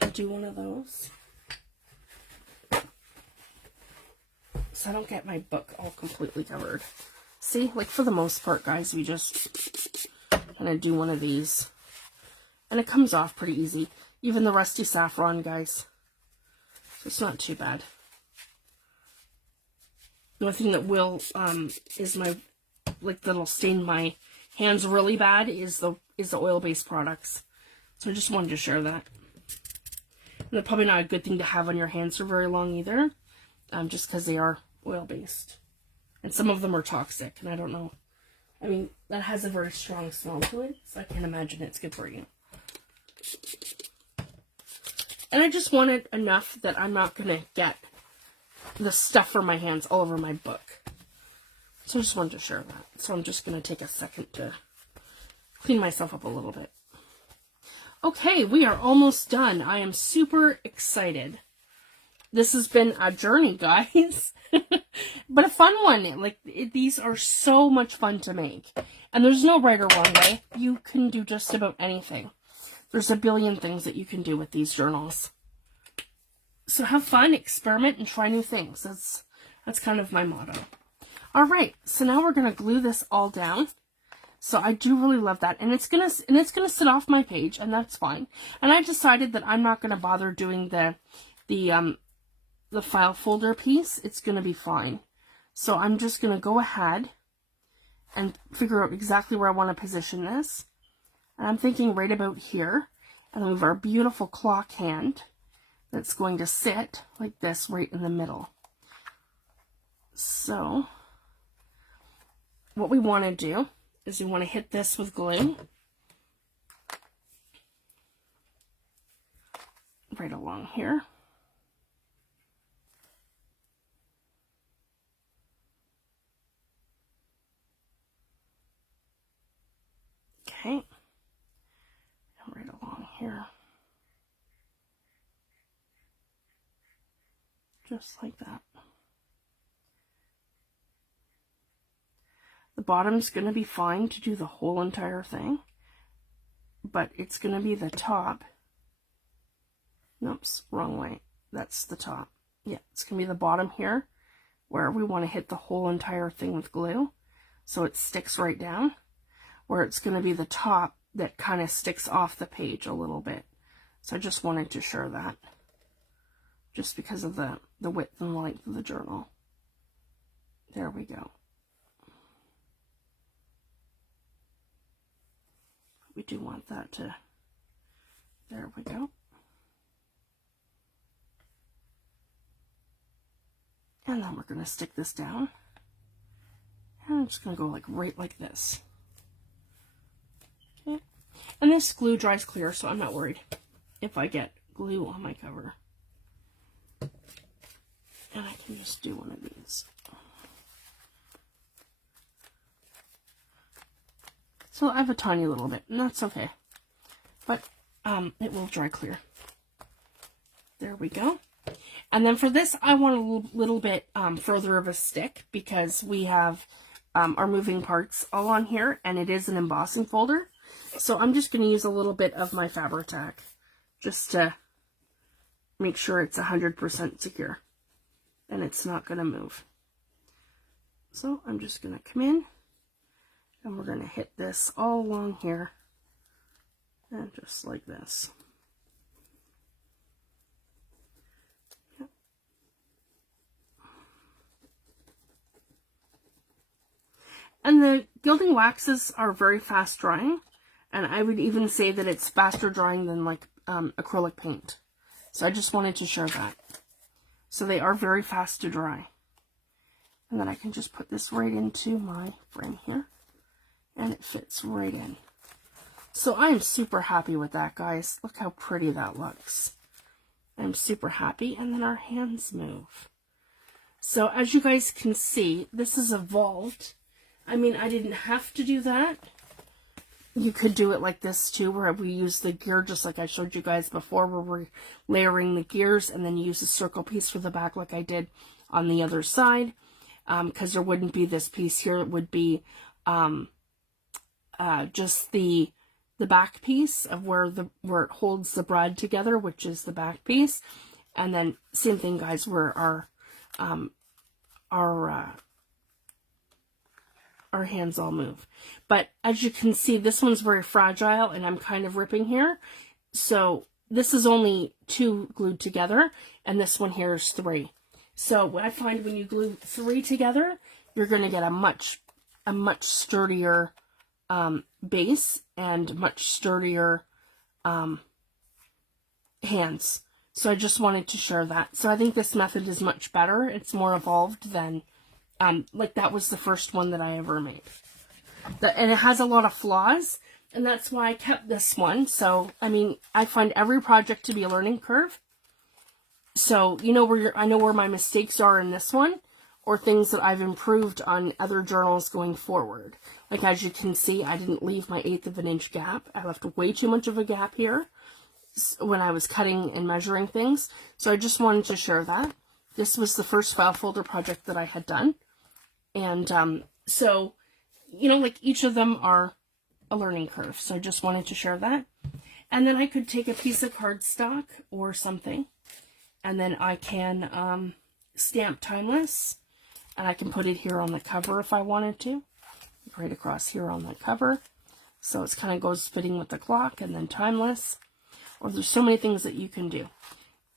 and do one of those, so I don't get my book all completely covered. See, like for the most part, guys, we just kind of do one of these, and it comes off pretty easy. Even the rusty saffron, guys. So it's not too bad. The only thing that will, is my, like, that'll stain my hands really bad is the oil-based products. So I just wanted to share that. And they're probably not a good thing to have on your hands for very long either, just because they are oil-based. And some of them are toxic, and I don't know. I mean, that has a very strong smell to it, so I can't imagine it's good for you. And I just want it enough that I'm not going to get the stuff from my hands all over my book. So I just wanted to share that. So I'm just going to take a second to clean myself up a little bit. Okay, we are almost done. I am super excited. This has been a journey, guys. But a fun one. Like, these are so much fun to make. And there's no right or wrong way. You can do just about anything. There's a billion things that you can do with these journals. So have fun, experiment, and try new things. That's kind of my motto. All right, so now we're gonna glue this all down. So I do really love that, and it's gonna sit off my page, and that's fine. And I decided that I'm not gonna bother doing the file folder piece. It's gonna be fine. So I'm just gonna go ahead and figure out exactly where I want to position this. And I'm thinking right about here, and then we have our beautiful clock hand that's going to sit like this right in the middle. So what we want to do is we want to hit this with glue right along here. Okay, and right along here. Just like that. The bottom's going to be fine to do the whole entire thing, but it's going to be the top. Oops, wrong way. That's the top. Yeah, it's going to be the bottom here where we want to hit the whole entire thing with glue so it sticks right down, where it's going to be the top that kind of sticks off the page a little bit. So I just wanted to share that, just because of the width and length of the journal. There we go. We do want that to, there we go. And then we're going to stick this down. And I'm just going to go like right like this. Okay. And this glue dries clear, so I'm not worried if I get glue on my cover. And I can just do one of these. So I have a tiny little bit, and that's okay. But it will dry clear. There we go. And then for this, I want a little bit further of a stick, because we have our moving parts all on here, and it is an embossing folder. So I'm just going to use a little bit of my Fabri-Tac just to make sure it's 100% secure and it's not going to move. So I'm just going to come in, and we're going to hit this all along here, and just like this. Yep. And the gilding waxes are very fast drying, and I would even say that it's faster drying than like acrylic paint. So I just wanted to share that. So they are very fast to dry. And then I can just put this right into my frame here, and it fits right in. So I am super happy with that, guys. Look how pretty that looks. I'm super happy. And then our hands move. So as you guys can see, this is evolved. I mean, I didn't have to do that. You could do it like this too, where we use the gear just like I showed you guys before, where we're layering the gears, and then use a circle piece for the back like I did on the other side, because there wouldn't be this piece here. It would be just the back piece of where it holds the brad together, which is the back piece. And then same thing, guys, where our hands all move. But as you can see, this one's very fragile, and I'm kind of ripping here. So this is only 2 glued together, and this one here is 3. So what I find, when you glue 3 together, you're going to get a much sturdier base and much sturdier hands. So I just wanted to share that. So I think this method is much better. It's more evolved than like that was the first one that I ever made. And it has a lot of flaws, and that's why I kept this one. So, I mean, I find every project to be a learning curve. So, you know, I know where my mistakes are in this one, or things that I've improved on other journals going forward. Like, as you can see, I didn't leave my 1/8 of an inch gap. I left way too much of a gap here when I was cutting and measuring things. So I just wanted to share that. This was the first file folder project that I had done. And so, you know, like each of them are a learning curve. So I just wanted to share that. And then I could take a piece of cardstock or something, and then I can stamp Timeless, and I can put it here on the cover if I wanted to, right across here on the cover. So it kind of goes fitting with the clock, and then Timeless. Or there's so many things that you can do.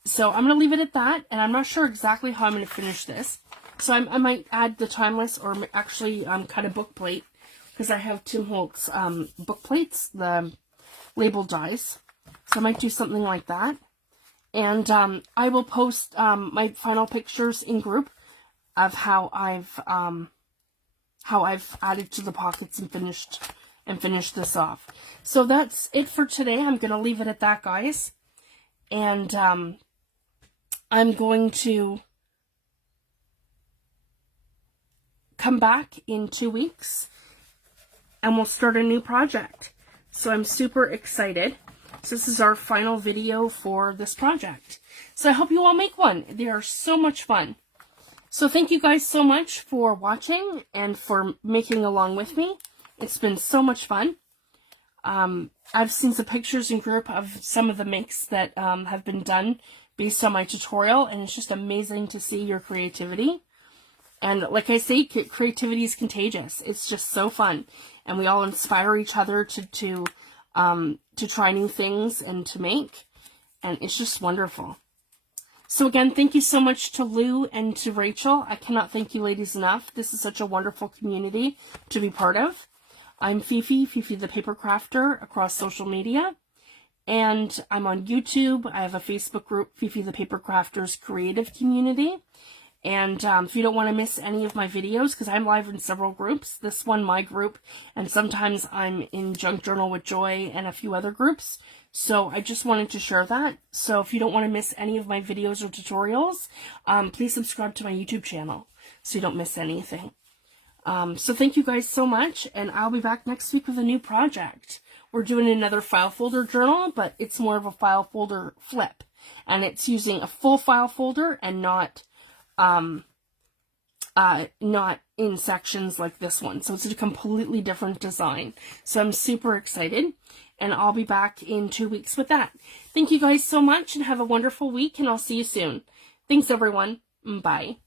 So I'm going to leave it at that, and I'm not sure exactly how I'm going to finish this. So I might add the Timeless, or actually cut a book plate, because I have Tim Holtz book plates, the label dies. So I might do something like that. And I will post my final pictures in group of how I've added to the pockets and finished this off. So that's it for today. I'm going to leave it at that, guys. And I'm going to come back in 2 weeks, and we'll start a new project. So I'm super excited. So this is our final video for this project. So I hope you all make one. They are so much fun. So thank you guys so much for watching and for making along with me. It's been so much fun. I've seen some pictures in group of some of the makes that have been done based on my tutorial, and it's just amazing to see your creativity. And like I say, creativity is contagious. It's just so fun, and we all inspire each other to try new things and to make, and it's just wonderful. So again, thank you so much to Lou and to Rachel. I cannot thank you ladies enough. This is such a wonderful community to be part of. I'm Fifi the Paper Crafter, across social media, and I'm on YouTube. I have a Facebook group, Fifi the Paper Crafters Creative Community. And if you don't want to miss any of my videos, because I'm live in several groups, this one, my group, and sometimes I'm in Junk Journal with Joy and a few other groups. So I just wanted to share that. So if you don't want to miss any of my videos or tutorials, please subscribe to my YouTube channel so you don't miss anything. So thank you guys so much, and I'll be back next week with a new project. We're doing another file folder journal, but it's more of a file folder flip, and it's using a full file folder and not in sections like this one. So it's a completely different design. So I'm super excited, and I'll be back in 2 weeks with that. Thank you guys so much, and have a wonderful week, and I'll see you soon. Thanks, everyone. Bye.